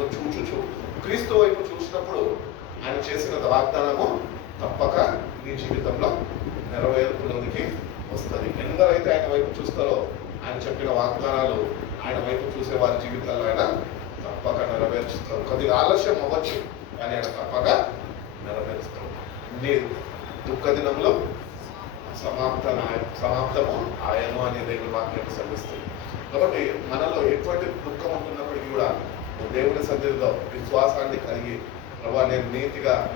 క్రీస్తు వైపు చూసినప్పుడు ఆయన చేసిన వాగ్దానము తప్పక మీ జీవితంలో నెరవేర్పులోనికి వస్తుంది. ఎందరైతే ఆయన వైపు చూస్తారో ఆయన చెప్పిన వాగ్దానాలు ఆయన వైపు చూసే వారి జీవితాల్లో ఆయన తప్పక నెరవేర్చుతారు. కొద్దిగా ఆలస్యం అవ్వచ్చు, కానీ ఆయన తప్పక నెరవేరుస్తాడు. నీ దుఃఖ దినంలో సమాప్తము ఆయను అనే దేవుని వాక్యాన్ని సెలవిస్తుంది. కాబట్టి మనలో ఎటువంటి దుఃఖం ఉంటున్నప్పటికీ కూడా దేవుని సన్నిధిలో విశ్వాసాన్ని కలిగి, ప్రభా నేను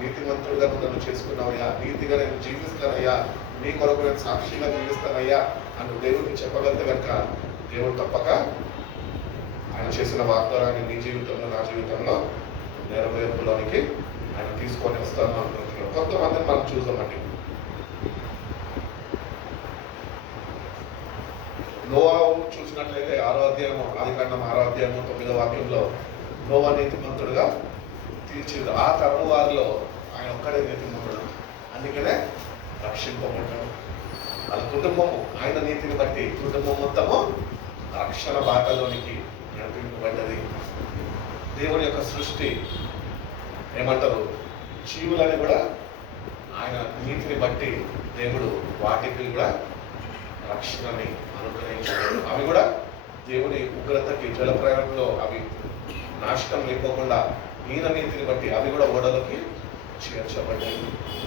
నీతిమంతుడిగా నన్ను చేసుకున్నావయ్యా, నీతిగా నేను జీవిస్తానయ్యా, నీ కొరకు నేను సాక్షిగా జీవిస్తానయ్యా అని దేవుడికి చెప్పగలిగితే కనుక దేవుడు తప్పక ఆయన చేసిన వాగ్దానాన్ని నీ జీవితంలో నా జీవితంలో నెరవేర్పులోనికి ఆయన తీసుకొని వస్తాను అనుకుంటున్నాడు. కొంతమందిని మనం చూసామండి. నోవాహు చూసినట్లయితే 6వ అధ్యాయము, ఆదికాండం 6వ అధ్యాయము 9వ వాక్యంలో నోవా నీతిమంతుడుగా తీర్చిది. ఆ తరం వారిలో ఆయన ఒక్కడే నీతిమంతుడు, అందుకనే రక్షింపబడ్డాడు. వాళ్ళ కుటుంబము ఆయన నీతిని బట్టి కుటుంబం మొత్తము రక్షణ బాటలోనికి నడిపింపబడ్డది. దేవుని యొక్క సృష్టి ఏమంటారు, జీవులని కూడా ఆయన నీతిని బట్టి దేవుడు వాటికి కూడా రక్షణని అనుగ్రహించాడు. అవి కూడా దేవుని ఉగ్రతకి జలప్రయాణంలో అవి నాశనం లేకోకుండా ఈయన నీతిని బట్టి అవి కూడా ఓడలోకి చేర్చబడ్డాయి.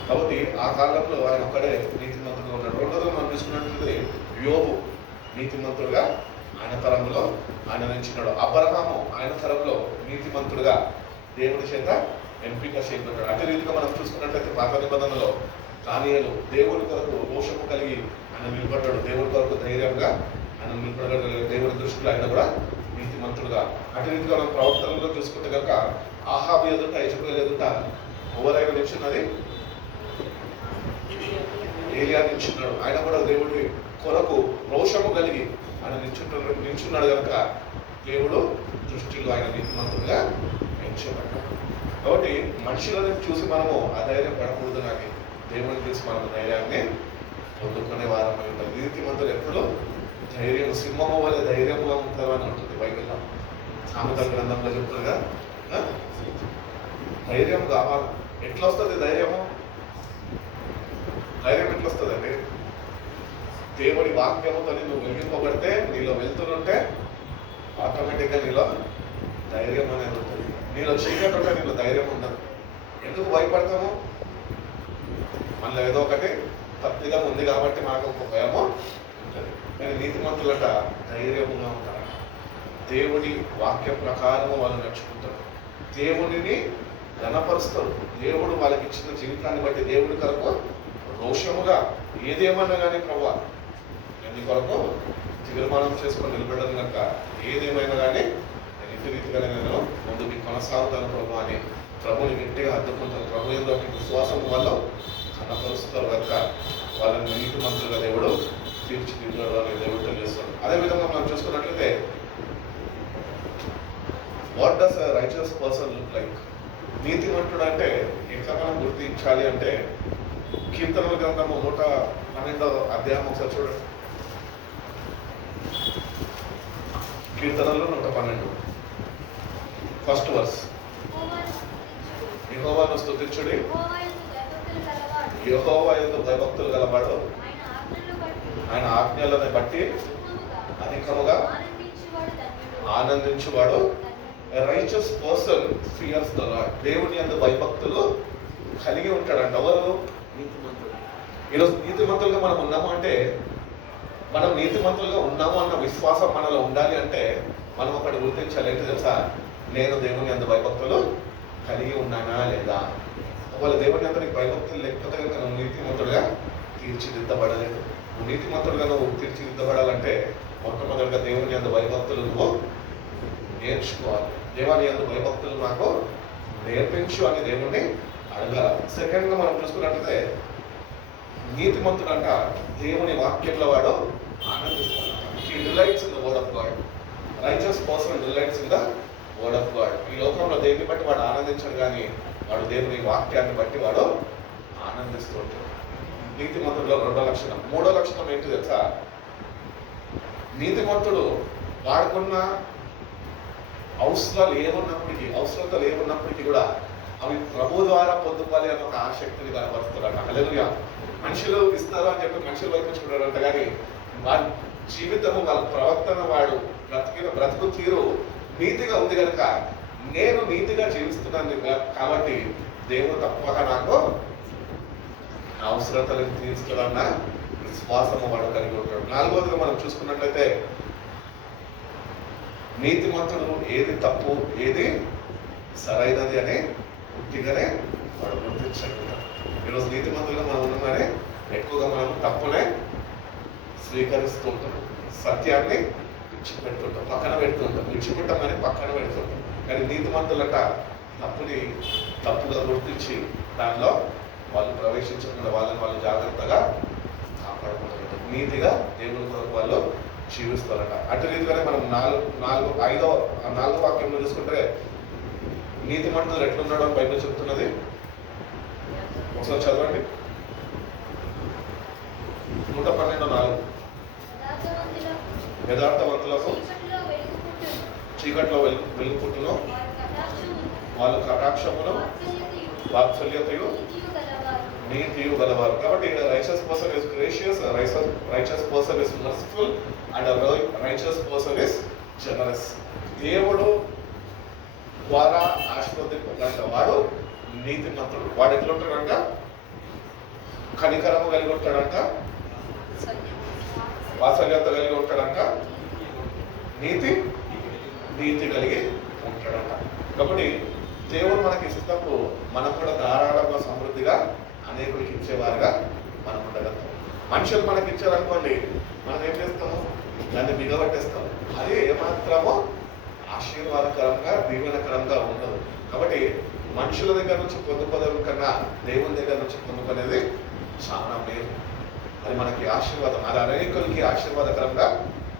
కాబట్టి ఆ కాలంలో ఆయన ఒక్కడే నీతిమంతుడుగా ఉన్నాడు. రెండోది మనం తీసుకున్నట్లయితే యోబు నీతిమంతుడుగా ఆయన తరంలో ఆయన నిలిచినాడు. అబ్రహాము ఆయన తరంలో నీతిమంతుడుగా దేవుడి చేత ఎంపిక చేయబడ్డాడు. అదే రీతిగా మనం చూసుకున్నట్లయితే పాత నిబంధనలో దానియేలు దేవుడి కొరకు రోషము కలిగి ఆయన నిలబడ్డాడు. దేవుడి కొరకు ధైర్యంగా ఆయన నిలబడ్డాడు. దేవుడి దృష్టిలో ఆయన కూడా నీతిమంతుడుగా. అదే రీతిగా మనం ప్రవర్తనలో చూసుకుంటే కనుక ఆహాబు ఎదుట, యెజెబెలు ఎదుట ఎవరైనా నిల్చున్నది ఏలియా నిల్చున్నాడు. ఆయన కూడా దేవుడి కొరకు రోషము కలిగి ఆయన నిల్చున్నాడు కనుక దేవుడు దృష్టిలో ఆయన నీతిమంతుడుగా ఎంచబడ్డాడు. కాబట్టి మనుషులను చూసి మనము అధైర్యం పడకూడదు, కానీ దేవుని చూసి మనము ధైర్యాన్ని పొందుకునే వారమై ఉంటాం. నీతిమంతులు ఎప్పుడు ధైర్యం, సింహము వల్ల ధైర్యంగా ఉంటారు అని ఉంటుంది బైబిల్లో. సామెతల గ్రంథంలో చెప్తారుగా, ధైర్యం కావాలి. ఎట్లా వస్తుంది ధైర్యము? ధైర్యం ఎట్లా వస్తుందండి? దేవుడి వాక్యముతో నువ్వు వెలిగింపబడితే, నీలో వెళ్తుంటే ఆటోమేటిక్గా నీలో ధైర్యం అనేది ఉంటుంది. నీలో చీకటి ఉంటే నీలో ధైర్యం ఉండదు. ఎందుకు భయపడతాము? మనలో ఏదో ఒకటి తప్పిదం ఉంది కాబట్టి మనకు ఒక భయము ఉంటుంది. కానీ నీతిమంతులట ధైర్యముగా ఉంటారు. దేవుడి వాక్య ప్రకారము వాళ్ళు నడుచుకుంటారు. దేవుడిని ఘనపరుస్తారు. దేవుడు వాళ్ళకి ఇచ్చిన జీవితాన్ని బట్టి దేవుడి కొరకు రోషముగా ఏదేమన్నా కానీ ప్రభా నీ కొరకు తీర్మానం చేసుకొని నిలబడదు కనుక ఏదేమైనా కానీ నేను ఇంటి రీతిగానే నేను ముందుకు కొనసాగుతాను ప్రభు అని ప్రభుని గట్టిగా హద్దుకుంటారు. ప్రభు ఏందో విశ్వాసం వల్ల కనపరుస్తారు కనుక వాళ్ళని నీతిమంతులుగా దేవుడు తీర్చిదిద్దాడు అని దేవుడు తెలియజేస్తాడు. అదేవిధంగా మనం చూసుకున్నట్లయితే what does a righteous person look like? నీతిమంతుడు అంటే ఎట్లా మనం గుర్తించాలి అంటే, కీర్తనల గ్రంథము 112వ అధ్యాయం ఒకసారి చూడండి. కీర్తనలు 112 ఫస్ట్ వర్స్. యెహోవాను స్తుతించుడి, యెహోవా యందు భయభక్తులు గలవాడు ఆయన ఆజ్ఞలను బట్టి అధికముగా ఆనందించువాడు. Righteous person fears the Lord. దేవుని యందు భయభక్తులు కలిగి ఉంటాడంట. ఎవరు? నీతిమంతులు. ఈరోజు నీతిమంతులుగా మనం ఉన్నాము అంటే, మనం నీతిమంతులుగా ఉన్నాము అన్న విశ్వాసం మనలో ఉండాలి అంటే మనం ఒకటి గుర్తించాలి. ఏంటి తెలుసా? నేను దేవుని యందు భయభక్తులు కలిగి ఉన్నానా లేదా? ఒకవేళ దేవుని యందు నీకు భయభక్తులు లేకపోతే కనుక నువ్వు నీతిమంతుడుగా తీర్చిదిద్దబడలేదు. నువ్వు నీతిమంతుడుగా నువ్వు తీర్చిదిద్దబడాలంటే మొట్టమొదటిగా దేవుని యందు భయభక్తులు నువ్వు నేర్చుకోవాలి. దేవాని యందు భయభక్తులు నాకు నేర్పించు అని దేవుణ్ణి అడగాలి. సెకండ్గా మనం చూసుకున్నట్లయితే నీతిమంతుడంట దేవుని వాక్యంలో వాడు ఆనందిస్తాడు. He delights in the word of God. Righteous person delights in the word of God. ఈ లోకంలో దేవుని బట్టి వాడు ఆనందించడు, కానీ వాడు దేవుని వాక్యాన్ని బట్టి వాడు ఆనందిస్తూ ఉంటాడు. నీతిమంతుడిలో రెండో లక్షణం. మూడో లక్షణం ఏంటి తెలుసా? నీతిమంతుడు వాడుకున్న అవసరాలు ఏమున్నప్పటికీ కూడా అవి ప్రభు ద్వారా పొందుకోవాలి అన్న ఒక ఆసక్తిని కనపరుస్తాడు. హల్లెలూయా. మనుషులు ఇస్తారు అని చెప్పి మనుషులు వైపించుకుంటారంట, కానీ వారి జీవితము, వాళ్ళ ప్రవర్తన, వాడు బ్రతుకు తీరు నీతిగా ఉంది కనుక నేను నీతిగా జీవిస్తున్నాను కాబట్టి దేవుడు తప్పక నాకు అవసరతలను తీర్చుకోవాలన్న విశ్వాసము వాడు కలిగి ఉంటాడు. నాలుగవదిగా మనం చూసుకున్నట్లయితే నీతిమంతుడు ఏది తప్పు ఏది సరైనది అని పూర్తిగానే వాడు గుర్తించగలుగుతాడు. ఈరోజు నీతిమంతులుగా మనం ఉన్నామని ఎక్కువగా మనం తప్పునే స్వీకరిస్తూ ఉంటాం, సత్యాన్ని విడిచిపెడుతుంటాం, పక్కన పెడుతుంటాం. విడిచిపెట్టమని పక్కన పెడుతుంటాం. కానీ నీతిమంతులట తప్పుని తప్పుగా గుర్తించి దానిలో వాళ్ళు ప్రవేశించకుండా వాళ్ళు జాగ్రత్తగా కాపాడుకుంటారు. నీతిగా దేవుని కొరకు వాళ్ళు జీవిస్తారట. అటు రీతిగానే మనం నాలుగో వాక్యంలో చూసుకుంటే నీతిమంతులు ఎట్లున్నాడో అని బైబిల్ చెప్తున్నది. ఒకసారి చదవండి. 112:4. యథార్థవంతులకు చీకట్లో వెలుగు పుట్టును, వాళ్ళు కటాక్షమును వాత్సల్యతయు నీతియు గలవారు. కాబట్టి righteous person is gracious, righteous person is merciful and righteous person is generous. దేవుడు ద్వారా ఆశీర్వదింపబడ్డ వాడు నీతిమంతుడు. వాడు ఎట్లుంటాడంట? కనికరము కలిగి ఉంటాడంట, వాత్సల్యత కలిగి ఉంటాడంట, నీతి కలిగి ఉంటాడంట. కాబట్టి దేవుడు మనకి ఇచ్చినప్పుడు మనం కూడా ధారాళంగా సమృద్ధిగా అనేకులకి ఇచ్చేవారుగా మనం ఉండగలుగుతాం. మనుషులు మనకి ఇచ్చారనుకోండి, మనం ఏం చేస్తాము? దాన్ని బిగబట్టేస్తాము. అది ఏమాత్రమో ఆశీర్వాదకరంగా దీవెనకరంగా ఉండదు. కాబట్టి మనుషుల దగ్గర నుంచి పొందుకోవడం కన్నా దేవుని దగ్గర నుంచి పొందుకునేది చాలా మేలు. అది మనకి ఆశీర్వాదం, అది అనేకులకి ఆశీర్వాదకరంగా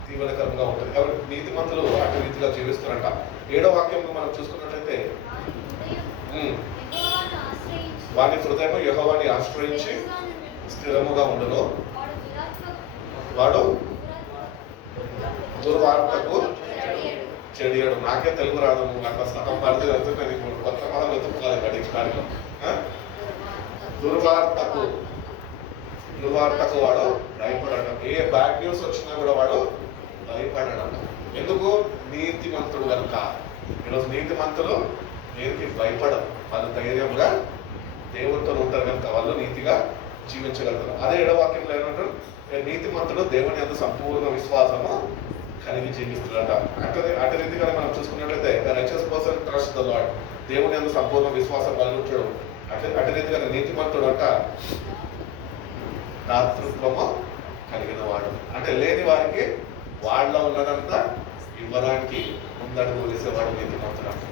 దీవెనకరంగా ఉంటుంది. కాబట్టి నీతిమంతులు అటు రీతిగా జీవిస్తారంట. 7వ వాక్యంలో మనం చూసుకున్నట్లయితే వాని హృదయం యెహోవాని ఆశ్రయించి స్థిరముగా ఉండును, వాడు దుర్వార్తకు చెడియడు. నాకే తెలుగు రాదు, నాకు సగం పరిధి వెళ్తుంది. కొత్త పదం వెతుక్కోవాలి గడిచినారిలో. దుర్వార్తకు వాడు భయపడడం. ఏ బ్యాడ్ న్యూస్ వచ్చినా కూడా వాడు భయపడడం. ఎందుకు? నీతిమంతుడు కనుక. ఈరోజు నీతిమంతులు దేనికి భయపడరు. వాళ్ళు ధైర్యంగా దేవుడితో ఉంటారు కనుక వాళ్ళు నీతిగా జీవించగలుగుతారు. అదే 7వ వాక్యంలో ఏమంటారు? నీతిమంతుడు దేవుని యందు సంపూర్ణ విశ్వాసము కలిగి జీవిస్తున్నాడట. అటు రీతిగా మనం చూసుకున్నట్లయితే righteous person trust the Lord. దేవుని యందు సంపూర్ణ విశ్వాసం కలిగి ఉంటాడు. అటు రీతిగా నీతిమంతుడు అంట దాతృత్వము కలిగిన వాడు. అంటే లేని వారికి వాళ్ళలో ఉన్నదంతా ఇవ్వడానికి ముందడుగు వేసేవాడు నీతిమంతుడు అంట.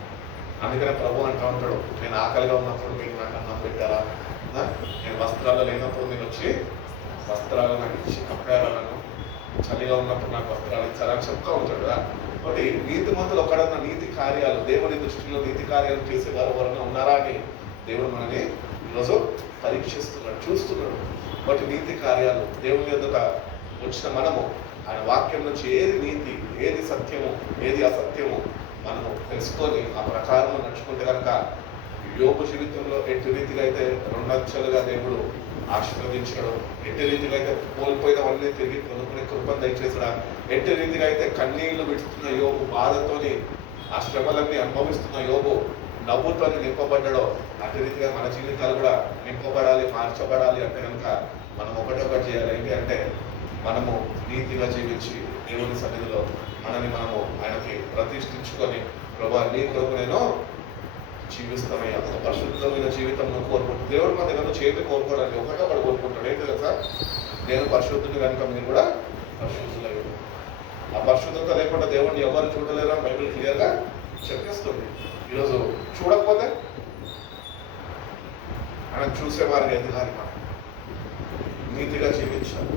అందుకనే ప్రభు అంటూ ఉంటాడు, నేను ఆకలిగా ఉన్నప్పుడు మీరు నాకు అన్నం పెట్టారా, నేను వస్త్రాలు లేనప్పుడు నేను వచ్చి వస్త్రాలు నాకు ఇచ్చి కప్పాలను, చలిగా ఉన్నప్పుడు నాకు వస్త్రాలు ఇచ్చారని చెప్తూ ఉంటాడు కదా. కాబట్టి నీతిమంతులు ఒకడన్నా నీతి కార్యాలు, దేవుని దృష్టిలో నీతి కార్యాలు చేసేవారు ఎవరైనా ఉన్నారా అని దేవుడు మనని ఈరోజు పరీక్షిస్తున్నాడు, చూస్తున్నాడు. కాబట్టి నీతి కార్యాలు దేవుని ఎదుట వచ్చిన మనము ఆయన వాక్యం నుంచి ఏది నీతి, ఏది సత్యము, ఏది అసత్యము మనము తెలుసుకొని ఆ ప్రకారం నడుచుకుంటే కనుక యోబు జీవితంలో ఎట్టి రీతిగా అయితే 2 అంచెలుగా దేవుడు ఆశీర్వదించడం, ఎట్టి రీతిగా అయితే కోల్పోయినవన్నీ తిరిగి కొనుక్కునే కృపను దయచేసడా, ఎట్టి రీతిగా అయితే కన్నీళ్లు విడుస్తున్న యోబు, బాధతోని ఆ శ్రమలన్నీ అనుభవిస్తున్న యోబు నవ్వుతోని నింపబడ్డాడో, అట్టి రీతిగా మన జీవితాలు కూడా నింపబడాలి, మార్చబడాలి అంటే కనుక మనం ఒకటి చేయాలి. ఏంటి అంటే మనము నీతిగా జీవించి దేవుని సన్నిధిలో మనని మనము ఆయనకి ప్రతిష్ఠించుకొని, ప్రభా నీ కొరకు నేను జీవిస్తామయ్యా. ఒక పరిశుద్ధమైన జీవితం నువ్వు కోరుకుంటావు. దేవుడు మన దగ్గర చేతి కోరుకోవడానికి ఒకటే వాడు కోరుకుంటాడు. ఏంటి తెలుసా? నేను పరిశుద్ధుని కనుక మీరు కూడా పరిశుద్ధులై ఉండండి. ఆ పరిశుద్ధత లేకుండా దేవుడిని ఎవరు చూడలేరా? బైబిల్ క్లియర్గా చెప్పేస్తుంది. ఈరోజు చూడకపోతే ఆయన చూసేవారిని ఎదగాలి, మనం నీతిగా జీవించాలి,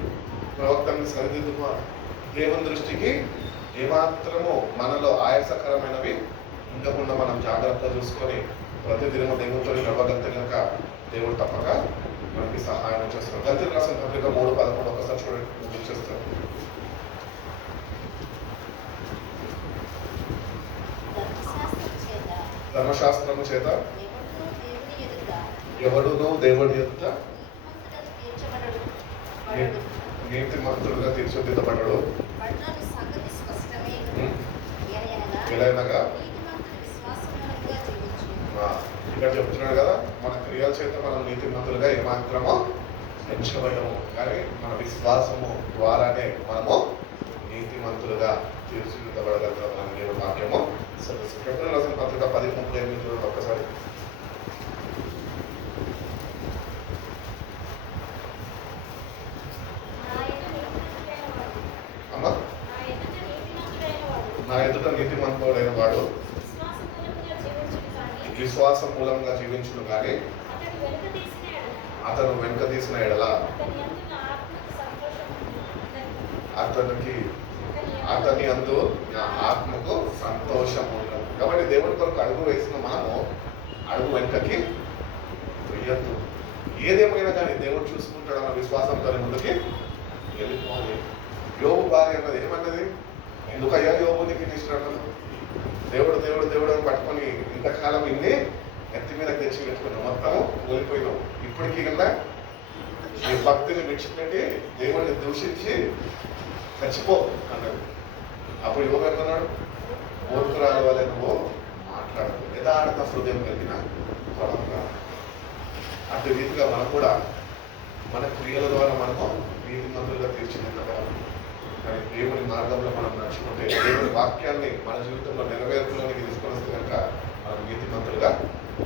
ప్రవక్తని సరిదిద్దుకోవాలి. దేవుని దృష్టికి ఏమాత్రము మనలో ఆయాసకరమైనవి ఉండకుండా మనం జాగ్రత్త చూసుకొని ప్రతిదినము దేవునితో నడవగలిగితే కనుక దేవుడు తప్పక మనకి సహాయం చేస్తాడు. గల్తీయులకు రాసిన పత్రిక 3:11 ఒకసారి చూడండి, ముగించేస్తాడు. ధర్మశాస్త్రము చేత ఎవడును దేవుడి ఎదుట నీతిమంతుడుగా తీర్చిదిద్దబడడు. ఎలాగనగా ఇక్కడ చెప్తున్నాడు కదా, మన క్రియల చేత మనం నీతిమంతులుగా ఏమాత్రమో ఎంచబడము, కానీ మన విశ్వాసము ద్వారానే మనము నీతిమంతులుగా తీర్చిదిద్దబడగలుగుతాం. దేవుడి వాక్యము ఫిబ్రవరి రాసిన పత్రిక 10:38 చూడండి ఒక్కసారి. అమ్మా, నా ఎదుట నీతిమంతుడైన వాడు విశ్వాసం మూలంగా జీవించును కానీ అతను వెనుక తీసిన ఎడల అతని అందు ఆత్మకు సంతోషం ఉండదు. కాబట్టి దేవుడి కొరకు అడుగు వేసిన మనము అడుగు వెనుకకి వెయ్యద్దు. ఏదేమైనా కానీ దేవుడు చూసుకుంటాడు అన్న విశ్వాసంతో ముందుకి వెళ్ళిపోవాలి. యోబు భార్య అన్నది ఏమన్నది? ఎందుకయ్యా యోబు నీకు ఇష్టం? దేవుడు దేవుడు దేవుడు అని పట్టుకొని ఇంతకాలం ఇన్ని ఎత్తి మీద తెచ్చి పెట్టుకున్నావు, మొత్తము కోల్పోయినావు. ఇప్పటికీ కన్నా నీ భక్తిని మెచ్చుకుంటే దేవుడిని దూషించి చచ్చిపో అన్నాడు. అప్పుడు యోగ ఏమన్నాడు? మూర్ఖురాల వల్ల నువ్వు మాట్లాడదు, యథార్థ హృదయం కలిగిన ప్రవక్త. అటు రీతిగా మనం కూడా మన క్రియల ద్వారా మనము నీతిమంతులుగా తీర్చిదిద్దబడాలి. కానీ దేవుని మార్గంలో మనం నడుచుకుంటే, దేవుని వాక్యాన్ని మన జీవితంలో నెరవేర్పులోనికి తీసుకొని వస్తే కనుక మనం నీతిమంతులుగా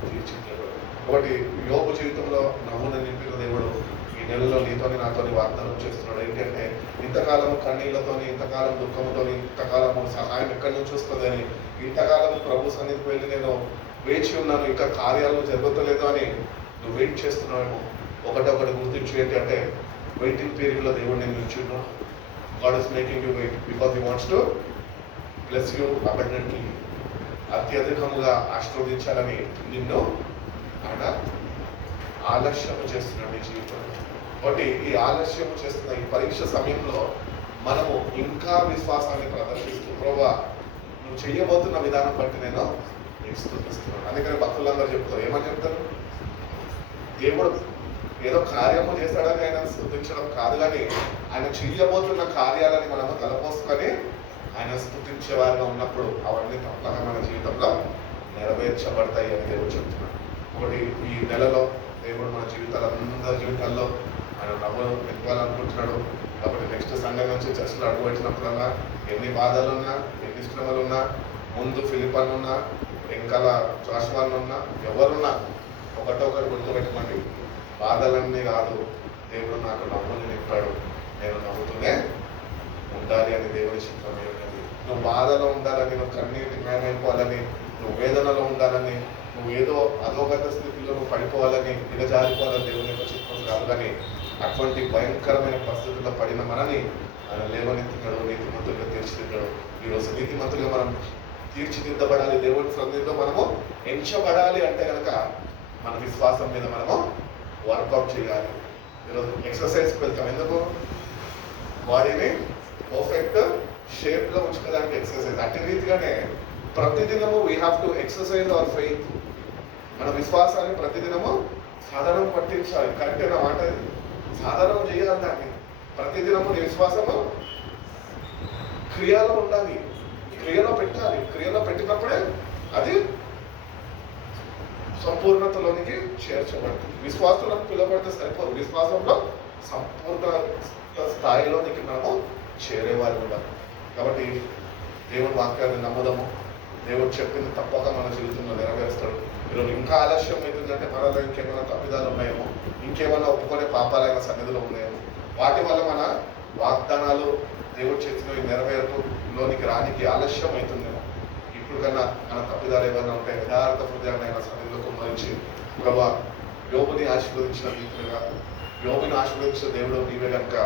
తీర్చిదిద్దబడాలి. కాబట్టి యోబు జీవితంలో నవ్వును నింపిన దేవుడు ఈ నెలలో నీతోని నాతోని వాగ్దానం చేస్తున్నాడు. ఏంటంటే, ఇంతకాలం కన్నీళ్లతోని, ఇంతకాలం దుఃఖంతోని, ఇంతకాలము సహాయం ఎక్కడి నుంచి వస్తుందని, ఇంతకాలం ప్రభు సన్నిధికి వెళ్ళి నేను వేచి ఉన్నాను, ఇంకా కార్యాలు జరుగుతలేదు అని నువ్వు వెయిట్ చేస్తున్నావేమో. ఒకటి గుర్తించు, ఏంటంటే వెయిటింగ్ పీరియడ్లో దేవుడు నేను నిల్చున్నాను. God is making you wait because He wants to bless you abundantly. అత్యధికముగా ఆశీర్వదించాలని నిన్ను ఆయన ఆలస్యము చేస్తున్నాడు నీ జీవితంలో. కాబట్టి ఈ ఆలస్యము చేస్తున్న ఈ పరీక్ష సమయంలో మనము ఇంకా విశ్వాసాన్ని ప్రదర్శిస్తూ, ప్రభువా నువ్వు చెయ్యబోతున్న విధానం బట్టి నేను నీకు స్తుతిస్తున్నాను. అందుకని భక్తులందరూ చెప్తారు, ఏమని చెప్తారు? దేవుడు ఏదో కార్యము చేస్తాడని ఆయన స్తుతించడం కాదు, కానీ ఆయన చెయ్యబోతున్న కార్యాలని మనము తలపోసుకొని ఆయన స్తుతించే వారిగా ఉన్నప్పుడు అవన్నీ తప్పక మన జీవితంలో నెరవేర్చబడతాయి అని దేవుడు చెప్తున్నాడు. ఒకటి ఈ నెలలో దేవుడు మన అందరి జీవితాల్లో ఆయన నవ్వు నింపాలనుకుంటున్నాడు. కాబట్టి నెక్స్ట్ సండే నుంచి చర్చలో అడుగు పెట్టినప్పుడల్లా ఎన్ని బాధలున్నా, ఎన్ని శ్రమలున్నా, ముందు ఫిలిపన్ ఉన్నా, వెంకల జాషువాన్ ఉన్నా, ఎవరున్నా ఒకటి గుర్తుపెట్టుకోండి, బాధలన్నీ కాదు, దేవుడు నాకు నవ్వుని నింపాడు, నేను నవ్వుతూనే ఉండాలి అని దేవుడి చిత్రమే ఉన్నది. నువ్వు బాధలో ఉండాలని, నువ్వు కన్నీటి న్యాయమైపోవాలని, నువ్వు వేదనలో ఉండాలని, నువ్వు ఏదో అధోగత స్థితిలో నువ్వు పడిపోవాలని, దిగజారిపోవాలని దేవుని యొక్క చిత్రం కాదు. కానీ అటువంటి భయంకరమైన పరిస్థితుల్లో పడిన మనని ఆయన లేవనెత్తినాడు, నీతిమంతులుగా తీర్చిదిద్దాడు. ఈరోజు నీతిమంతులుగా మనం తీర్చిదిద్దబడాలి, దేవుడి సన్నిధిలో మనము ఎంచబడాలి అంటే కనుక మన విశ్వాసం మీద మనము వర్కౌట్ చేయాలి. ఈరోజు ఎక్సర్సైజ్కి వెళ్తాం, ఎందుకు? బాడీని పర్ఫెక్ట్ షేప్లో ఉంచుకోవడానికి ఎక్సర్సైజ్. అట్టి రీతిగానే ప్రతిదినము we have to exercise our faith. మన విశ్వాసాన్ని ప్రతిదినము సాధనం పట్టించాలి. కరెక్టేనా మాట? సాధనం చేయాలి దాన్ని. ప్రతిదినము నీ విశ్వాసము క్రియలో ఉండాలి, క్రియలో పెట్టాలి. క్రియలో పెట్టినప్పుడే అది సంపూర్ణతలోనికి చేర్చబడుతుంది. విశ్వాసంలోకి పిలువబడితే సరిపోదు, విశ్వాసంలో సంపూర్ణ స్థాయిలోనికి మనము చేరేవారు ఉండాలి. కాబట్టి దేవుని వాక్యాన్ని నమ్ముదాము, దేవుడు చెప్పింది తప్పక మన జీవితంలో నెరవేరుస్తాడు. ఈరోజు ఇంకా ఆలస్యం అవుతుందంటే మనలో ఇంకేమైనా తప్పిదాలు ఉన్నాయేమో, ఇంకేమైనా ఒప్పుకునే పాపాలైన సన్నిధిలో ఉన్నాయేమో, వాటి వల్ల మన వాగ్దానాలు దేవుడు చేతిలో నెరవేరులోనికి రానికి ఆలస్యం అవుతుందేమో. ఇప్పుడు కన్నా మన తప్పిదాలు ఏమైనా ఉంటే యథార్థ హృదయాన్ని ఆయన సన్నిధిలో కుమ్మరించి, ప్రభా యోబుని ఆశీర్వదించిన రీతిగా, యోబుని ఆశీర్వదించిన దేవుడు నీవే కనుక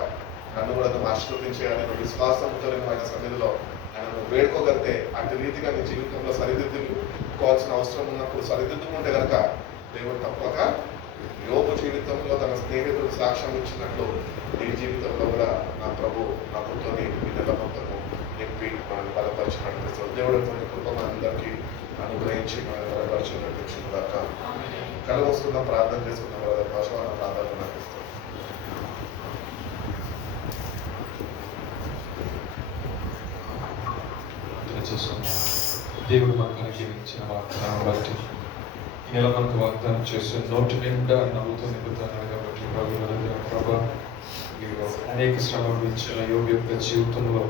నన్ను కూడా నువ్వు ఆశీర్వదించేయాలి విశ్వాసంతో నేను ఆయన సన్నిధిలో ఆయన వేడుకోగలితే అటు రీతిగా నీ జీవితంలో సరిదిద్దుకోవాల్సిన అవసరం ఉన్నప్పుడు సరిదిద్దుకుంటే కనుక దేవుడు తప్పక యోబు జీవితంలో తన స్నేహితుడు సాక్ష్యం ఇచ్చినట్లు నీ జీవితంలో కూడా నా ప్రభు నాకుతో నిలబడతాము చెప్పి మనల్ని బలపరిచి నడిపిస్తాడు. దేవుడు కృప మనందరికీ అనుగ్రహించి మనల్ని బలపరిచి నడిపించిన దాకా కలవస్తున్న ప్రార్థన చేసుకున్న వాళ్ళ భాషవాన ప్రార్థన నడిపిస్తాడు. దేవుడు మనకు అనుగ్రహించిన వాగ్దానం బట్టి ఈ నెల మనకు వాగ్దానం చేస్తే నోటి నిండా నవ్వుతూ నింపుతున్నాడు కాబట్టి ప్రభా అనేక శ్రమలు ఇచ్చిన యోగి యొక్క జీవితంలో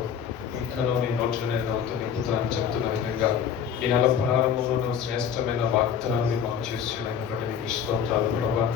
ఇంకనూ నీ నోటిని నేను నవ్వుతూ నింపుతానని చెప్తున్న విధంగా ఈ నెల ప్రారంభంలో శ్రేష్టమైన వాగ్దానాన్ని మాకు చేస్తున్నాను బట్టి నీకు స్తోత్రాలు ప్రభా.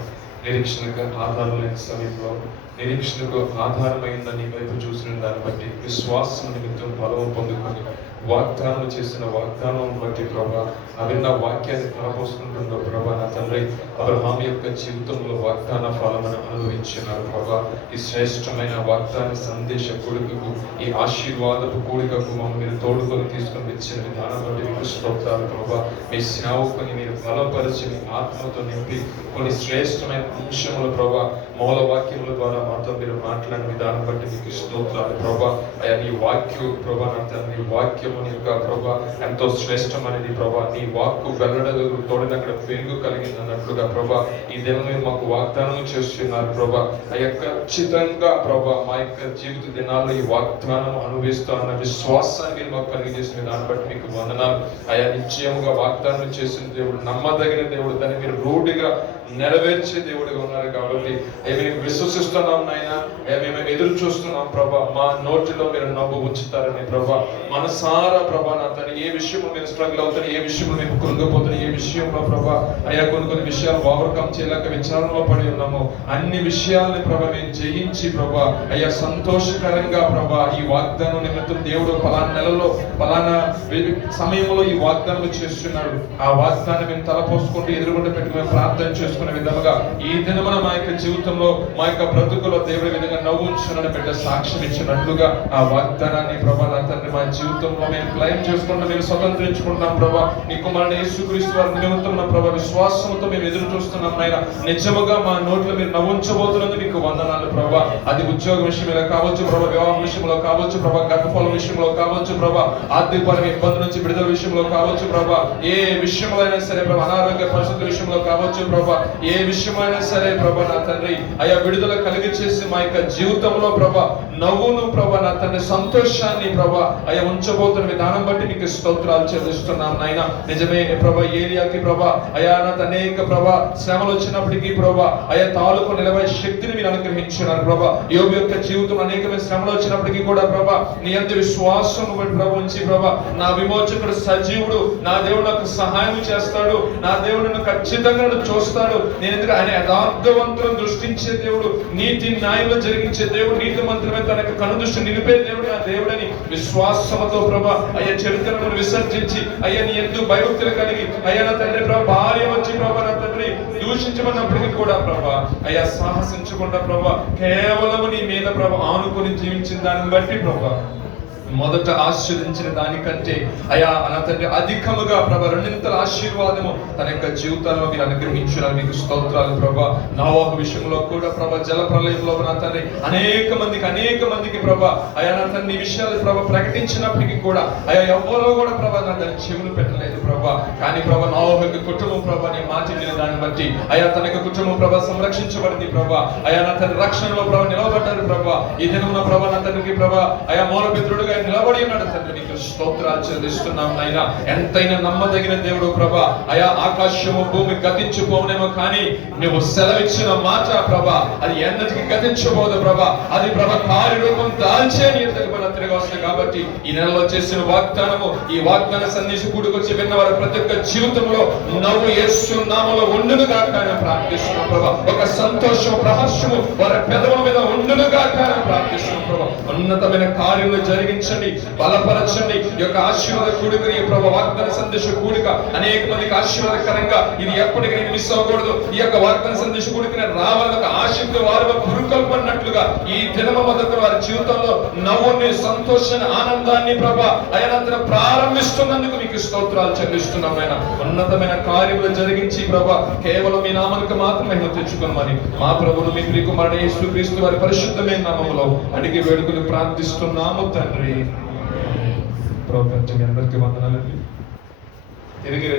నిరీక్షణకు ఆధారం లేని సమయంలో నిరీక్షణకు ఆధారమైన నీ వైపు చూసిన దాన్ని బట్టి విశ్వాసం నిమిత్తం బలం పొందుకొని వాగ్దానం చేసిన వాగ్దానం బట్టి ప్రభా అవిన్న వాక్యాన్ని తలపోసుకుంటుందో ప్రభా నా తండ్రి అబ్రహాం యొక్క జీవితంలో వాగ్దాన ఫలమని అనుభవించినారు ప్రభా. ఈ శ్రేష్టమైన వాగ్దాన సందేశ కూడికకు ఈ ఆశీర్వాదపు కూడికకు మమ్మల్ని మీరు తోడుకొని తీసుకొని ఇచ్చిన విధానం బట్టి మీకు స్తోత్రాలు ప్రభా. మీ సేవకుని మీరు బలపరిచి మీ ఆత్మతో నింపి కొన్ని శ్రేష్టమైన అంశములు ప్రభా మూల వాక్యముల ద్వారా మాతో మీరు మాట్లాడిన విధానం బట్టి మీకు స్తోత్రాలు ప్రభా. అయ్యా నీ వాక్యం ప్రభా నా తండ్రి వాక్యము యొక్క ప్రభా ఎంతో శ్రేష్టమైనది ప్రభా. నీ వాక్కు వెల్లడలు తోడిన అక్కడ వెలుగు కలిగింది అన్నట్లుగా ప్రభా ఈ దినమే మాకు వాగ్దానం చేస్తున్నారు ప్రభా. అయ్యా ఖచ్చితంగా ప్రభా మా యొక్క జీవిత దినాల్లో ఈ వాగ్దానం అనుభవిస్తూ అన్న విశ్వాసాన్ని మీరు మాకు కలిగజేసిన దాన్ని బట్టి మీకు వందనాలు. అయ్యా నిశ్చయముగా వాగ్దానం చేసిన దేవుడు నమ్మదగిన దేవుడు, దాన్ని మీరు రూఢిగా నెరవేర్చే దేవుడిగా ఉన్నారు కాబట్టి మేము విశ్వసిస్తున్నాం నాయన. మేము ఎదురు చూస్తున్నాం ప్రభా మా నోటిలో మీరు నవ్వు ఉంచుతారని ప్రభా. మనసారా ప్రభా నా తను ఏ విషయంలో మీరు స్ట్రగుల్ అవుతారు, ఏ విషయంలో మేము కృంగిపోతారు, ఏ విషయంలో ప్రభా అయ్యా కొన్ని విషయాలు ఓవర్కమ్ చేయలేక విచారణలో పడి ఉన్నాము, అన్ని విషయాలని ప్రభా మేము జయించి ప్రభా అయ్యా సంతోషకరంగా ప్రభా ఈ వాగ్దానం నిమిత్తం దేవుడు ఫలానా నెలలో ఫలానా సమయంలో ఈ వాగ్దానం చేస్తున్నాడు. ఆ వాగ్దానం మేము తలపోసుకుంటూ ఎదురుగుండా పెట్టుకుని ప్రార్థన చేసుకునే విధముగా ఈ దినమున మా యొక్క జీవితంలో మా యొక్క బ్రతుకులో దేవుడి విధంగా నవ్వు ఉంచునని పెట్టే సాక్ష్యం ఇచ్చినట్లుగా ఆ వాగ్దానాన్ని ప్రభా నా తండ్రి మా జీవితంలో మేము క్లైమ్ చేసుకుంటూ మేము స్వతంత్రించుకుంటున్నాం ప్రభా. నీ కుమారుని యేసుక్రీస్తు వారి నిమిత్తం ప్రభా విశ్వాసంతో మేము ఎదురు చూస్తున్నాం నాయన. నిజముగా మా నోట్లో మీరు నవ్వుంచబోతున్నందుకు మీకు వందనాలు ప్రభా. అది ఉద్యోగ విషయంలో కావచ్చు ప్రభా, వివాహం విషయంలో కావచ్చు ప్రభా, గర్భఫలం విషయంలో కావచ్చు ప్రభా, ఆర్థికపరమైన ఇబ్బంది నుంచి విడుదల విషయంలో కావచ్చు ప్రభా, ఏ విషయంలో అయినా సరే ప్రభా, అనారోగ్య పరిస్థితుల విషయంలో కావచ్చు ప్రభా, ఏ విషయమైనా సరే ప్రభా నా తండ్రి అయ్యా విడుదల కలిగి చేసి మా యొక్క జీవితంలో ప్రభా నవ్వును ప్రభా నా తండ్రి సంతోషాన్ని ప్రభా అయ్యా ఉంచబోతున్న విధానం బట్టి నీకు స్తోత్రాలు చెల్లిస్తున్నాం నాయన. నిజమే ప్రభా ఏలియాకి ప్రభా అయ్యా నా అనేక ప్రభా శ్రమలు వచ్చినప్పటికీ ప్రభా అయ్యా తాలూకు నిలబడే శక్తిని మీరు అనుగ్రహించినారు ప్రభా. యోబు యొక్క జీవితం అనేకమైన శ్రమలు వచ్చినప్పటికీ కూడా ప్రభా నీ అంత విశ్వాసం బట్టి ప్రభా ఉంచి ప్రభా నా విమోచకుడు సజీవుడు, నా దేవుడు నాకు సహాయం చేస్తాడు, నా దేవుడు ఖచ్చితంగా చూస్తాడు, నేను ఎందుకు ఆయన యథార్థవంతులను దృష్టించే దేవుడు, నీతి న్యాయంలో జరిగించే దేవుడు, నీతి మంత్రమే తనకు కనుదృష్టి నిలిపే దేవుడు ఆ దేవుడని విశ్వాసంతో ప్రభా అయ్యా చరిత్రను విసర్జించి అయ్యా నీ ఎందుకు భయభక్తులు కలిగి అయ్యా నా తండ్రి ప్రభా భార్య వచ్చి ప్రభా నా తండ్రి దూషించమన్నప్పటికీ కూడా ప్రభా అయ్యా సాహసించకుండా ప్రభా కేవలం నీ మీద ప్రభా ఆనుకొని జీవించిన దాన్ని బట్టి ప్రభా మొదట ఆశీర్వదించిన దానికంటే అయా నా తండ్రి అధికముగా ప్రభా రెండింతల ఆశీర్వాదము తన యొక్క జీవితంలో మీరు అనుగ్రహించాలని మీకు స్తోత్రాలు ప్రభా. నోవహు విషయంలో కూడా ప్రభా జల ప్రళయంలో నా తండ్రి అనేక మందికి ప్రభా అయా నా తండ్రి ఈ విషయాలు ప్రభా ప్రకటించినప్పటికీ కూడా అయా ఎవరో కూడా ప్రభా నా తండ్రి చెవులు పెట్టలేదు ప్రభా. కానీ ప్రభా నోవహు యొక్క కుటుంబం ప్రభా నీ మాట విన్న దాన్ని బట్టి అయా తన యొక్క కుటుంబం ప్రభా సంరక్షించబడింది ప్రభా. అయా నా తండ్రి రక్షణలో ప్రభా నిలబడ్డారు ప్రభా. ఈ దినమున ప్రభా నా తండ్రికి ప్రభా అయా మూలపిత్రుడుగా నిలబడి ఉన్నాడు తండ్రి. నీకు స్తోత్రాలు చెల్లిస్తున్నాం నాయన. ఎంతైనా నమ్మదగిన దేవుడు ప్రభా. అయా ఆకాశము భూమి గతించిపోనేమో కానీ నువ్వు సెలవిచ్చిన మాట ప్రభా అది ఎన్నటికి గతించబోదు ప్రభా. అది ప్రభా కార్యరూపం దాల్చే నీ దగ్గర తిరగ వస్తుంది కాబట్టి ఈ నెలలో చేసిన వాగ్దానము, ఈ వాగ్దాన సందేశం కూడుకొచ్చి విన్న వారి ప్రతి ఒక్క జీవితంలో నవ్వు యేసు నామములో ఉండును గాక అని ప్రార్థిస్తున్నాం ప్రభా. ఒక సంతోషం, ప్రహర్షము వారి పెదవుల మీద ఉండును గాక అని ప్రార్థిస్తున్నాం ప్రభా. ఉన్నతమైన కార్యములు జరిగించండి, బలపరచండి. ఈ యొక్క ఆశీర్వాద కూడికని ప్రభా, వాగ్దాన సందేశ కూడిక అనేక మందికి ఆశీర్వాదకరంగా ఇది ఎప్పటికీ నేను మిస్ అవ్వకూడదు. ఈ యొక్క వాగ్దాన సందేశ కూడికని రావాలని ఒక ఆశతో వారు పురుకొల్పన్నట్లుగా ఈ దినమ మొదట వారి జీవితంలో నవ్వుని, సంతోషాన్ని, ఆనందాన్ని ప్రభా అయనంతర ప్రారంభిస్తున్నందుకు మీకు స్తోత్రాలు చెల్లిస్తున్నాం. ఆయన ఉన్నతమైన కార్యములు జరిగించి ప్రభా కేవలం మీ నామానికి మాత్రమే తెచ్చుకోమని మా ప్రభువును మీ ప్రియకుమారుడు యేసుక్రీస్తు వారి పరిశుద్ధమైన నామములో అడిగి వేడుకలు ప్రార్థిస్తున్నాము తండ్రి. ప్రభు అందరికీ వందనాలండి. తిరిగి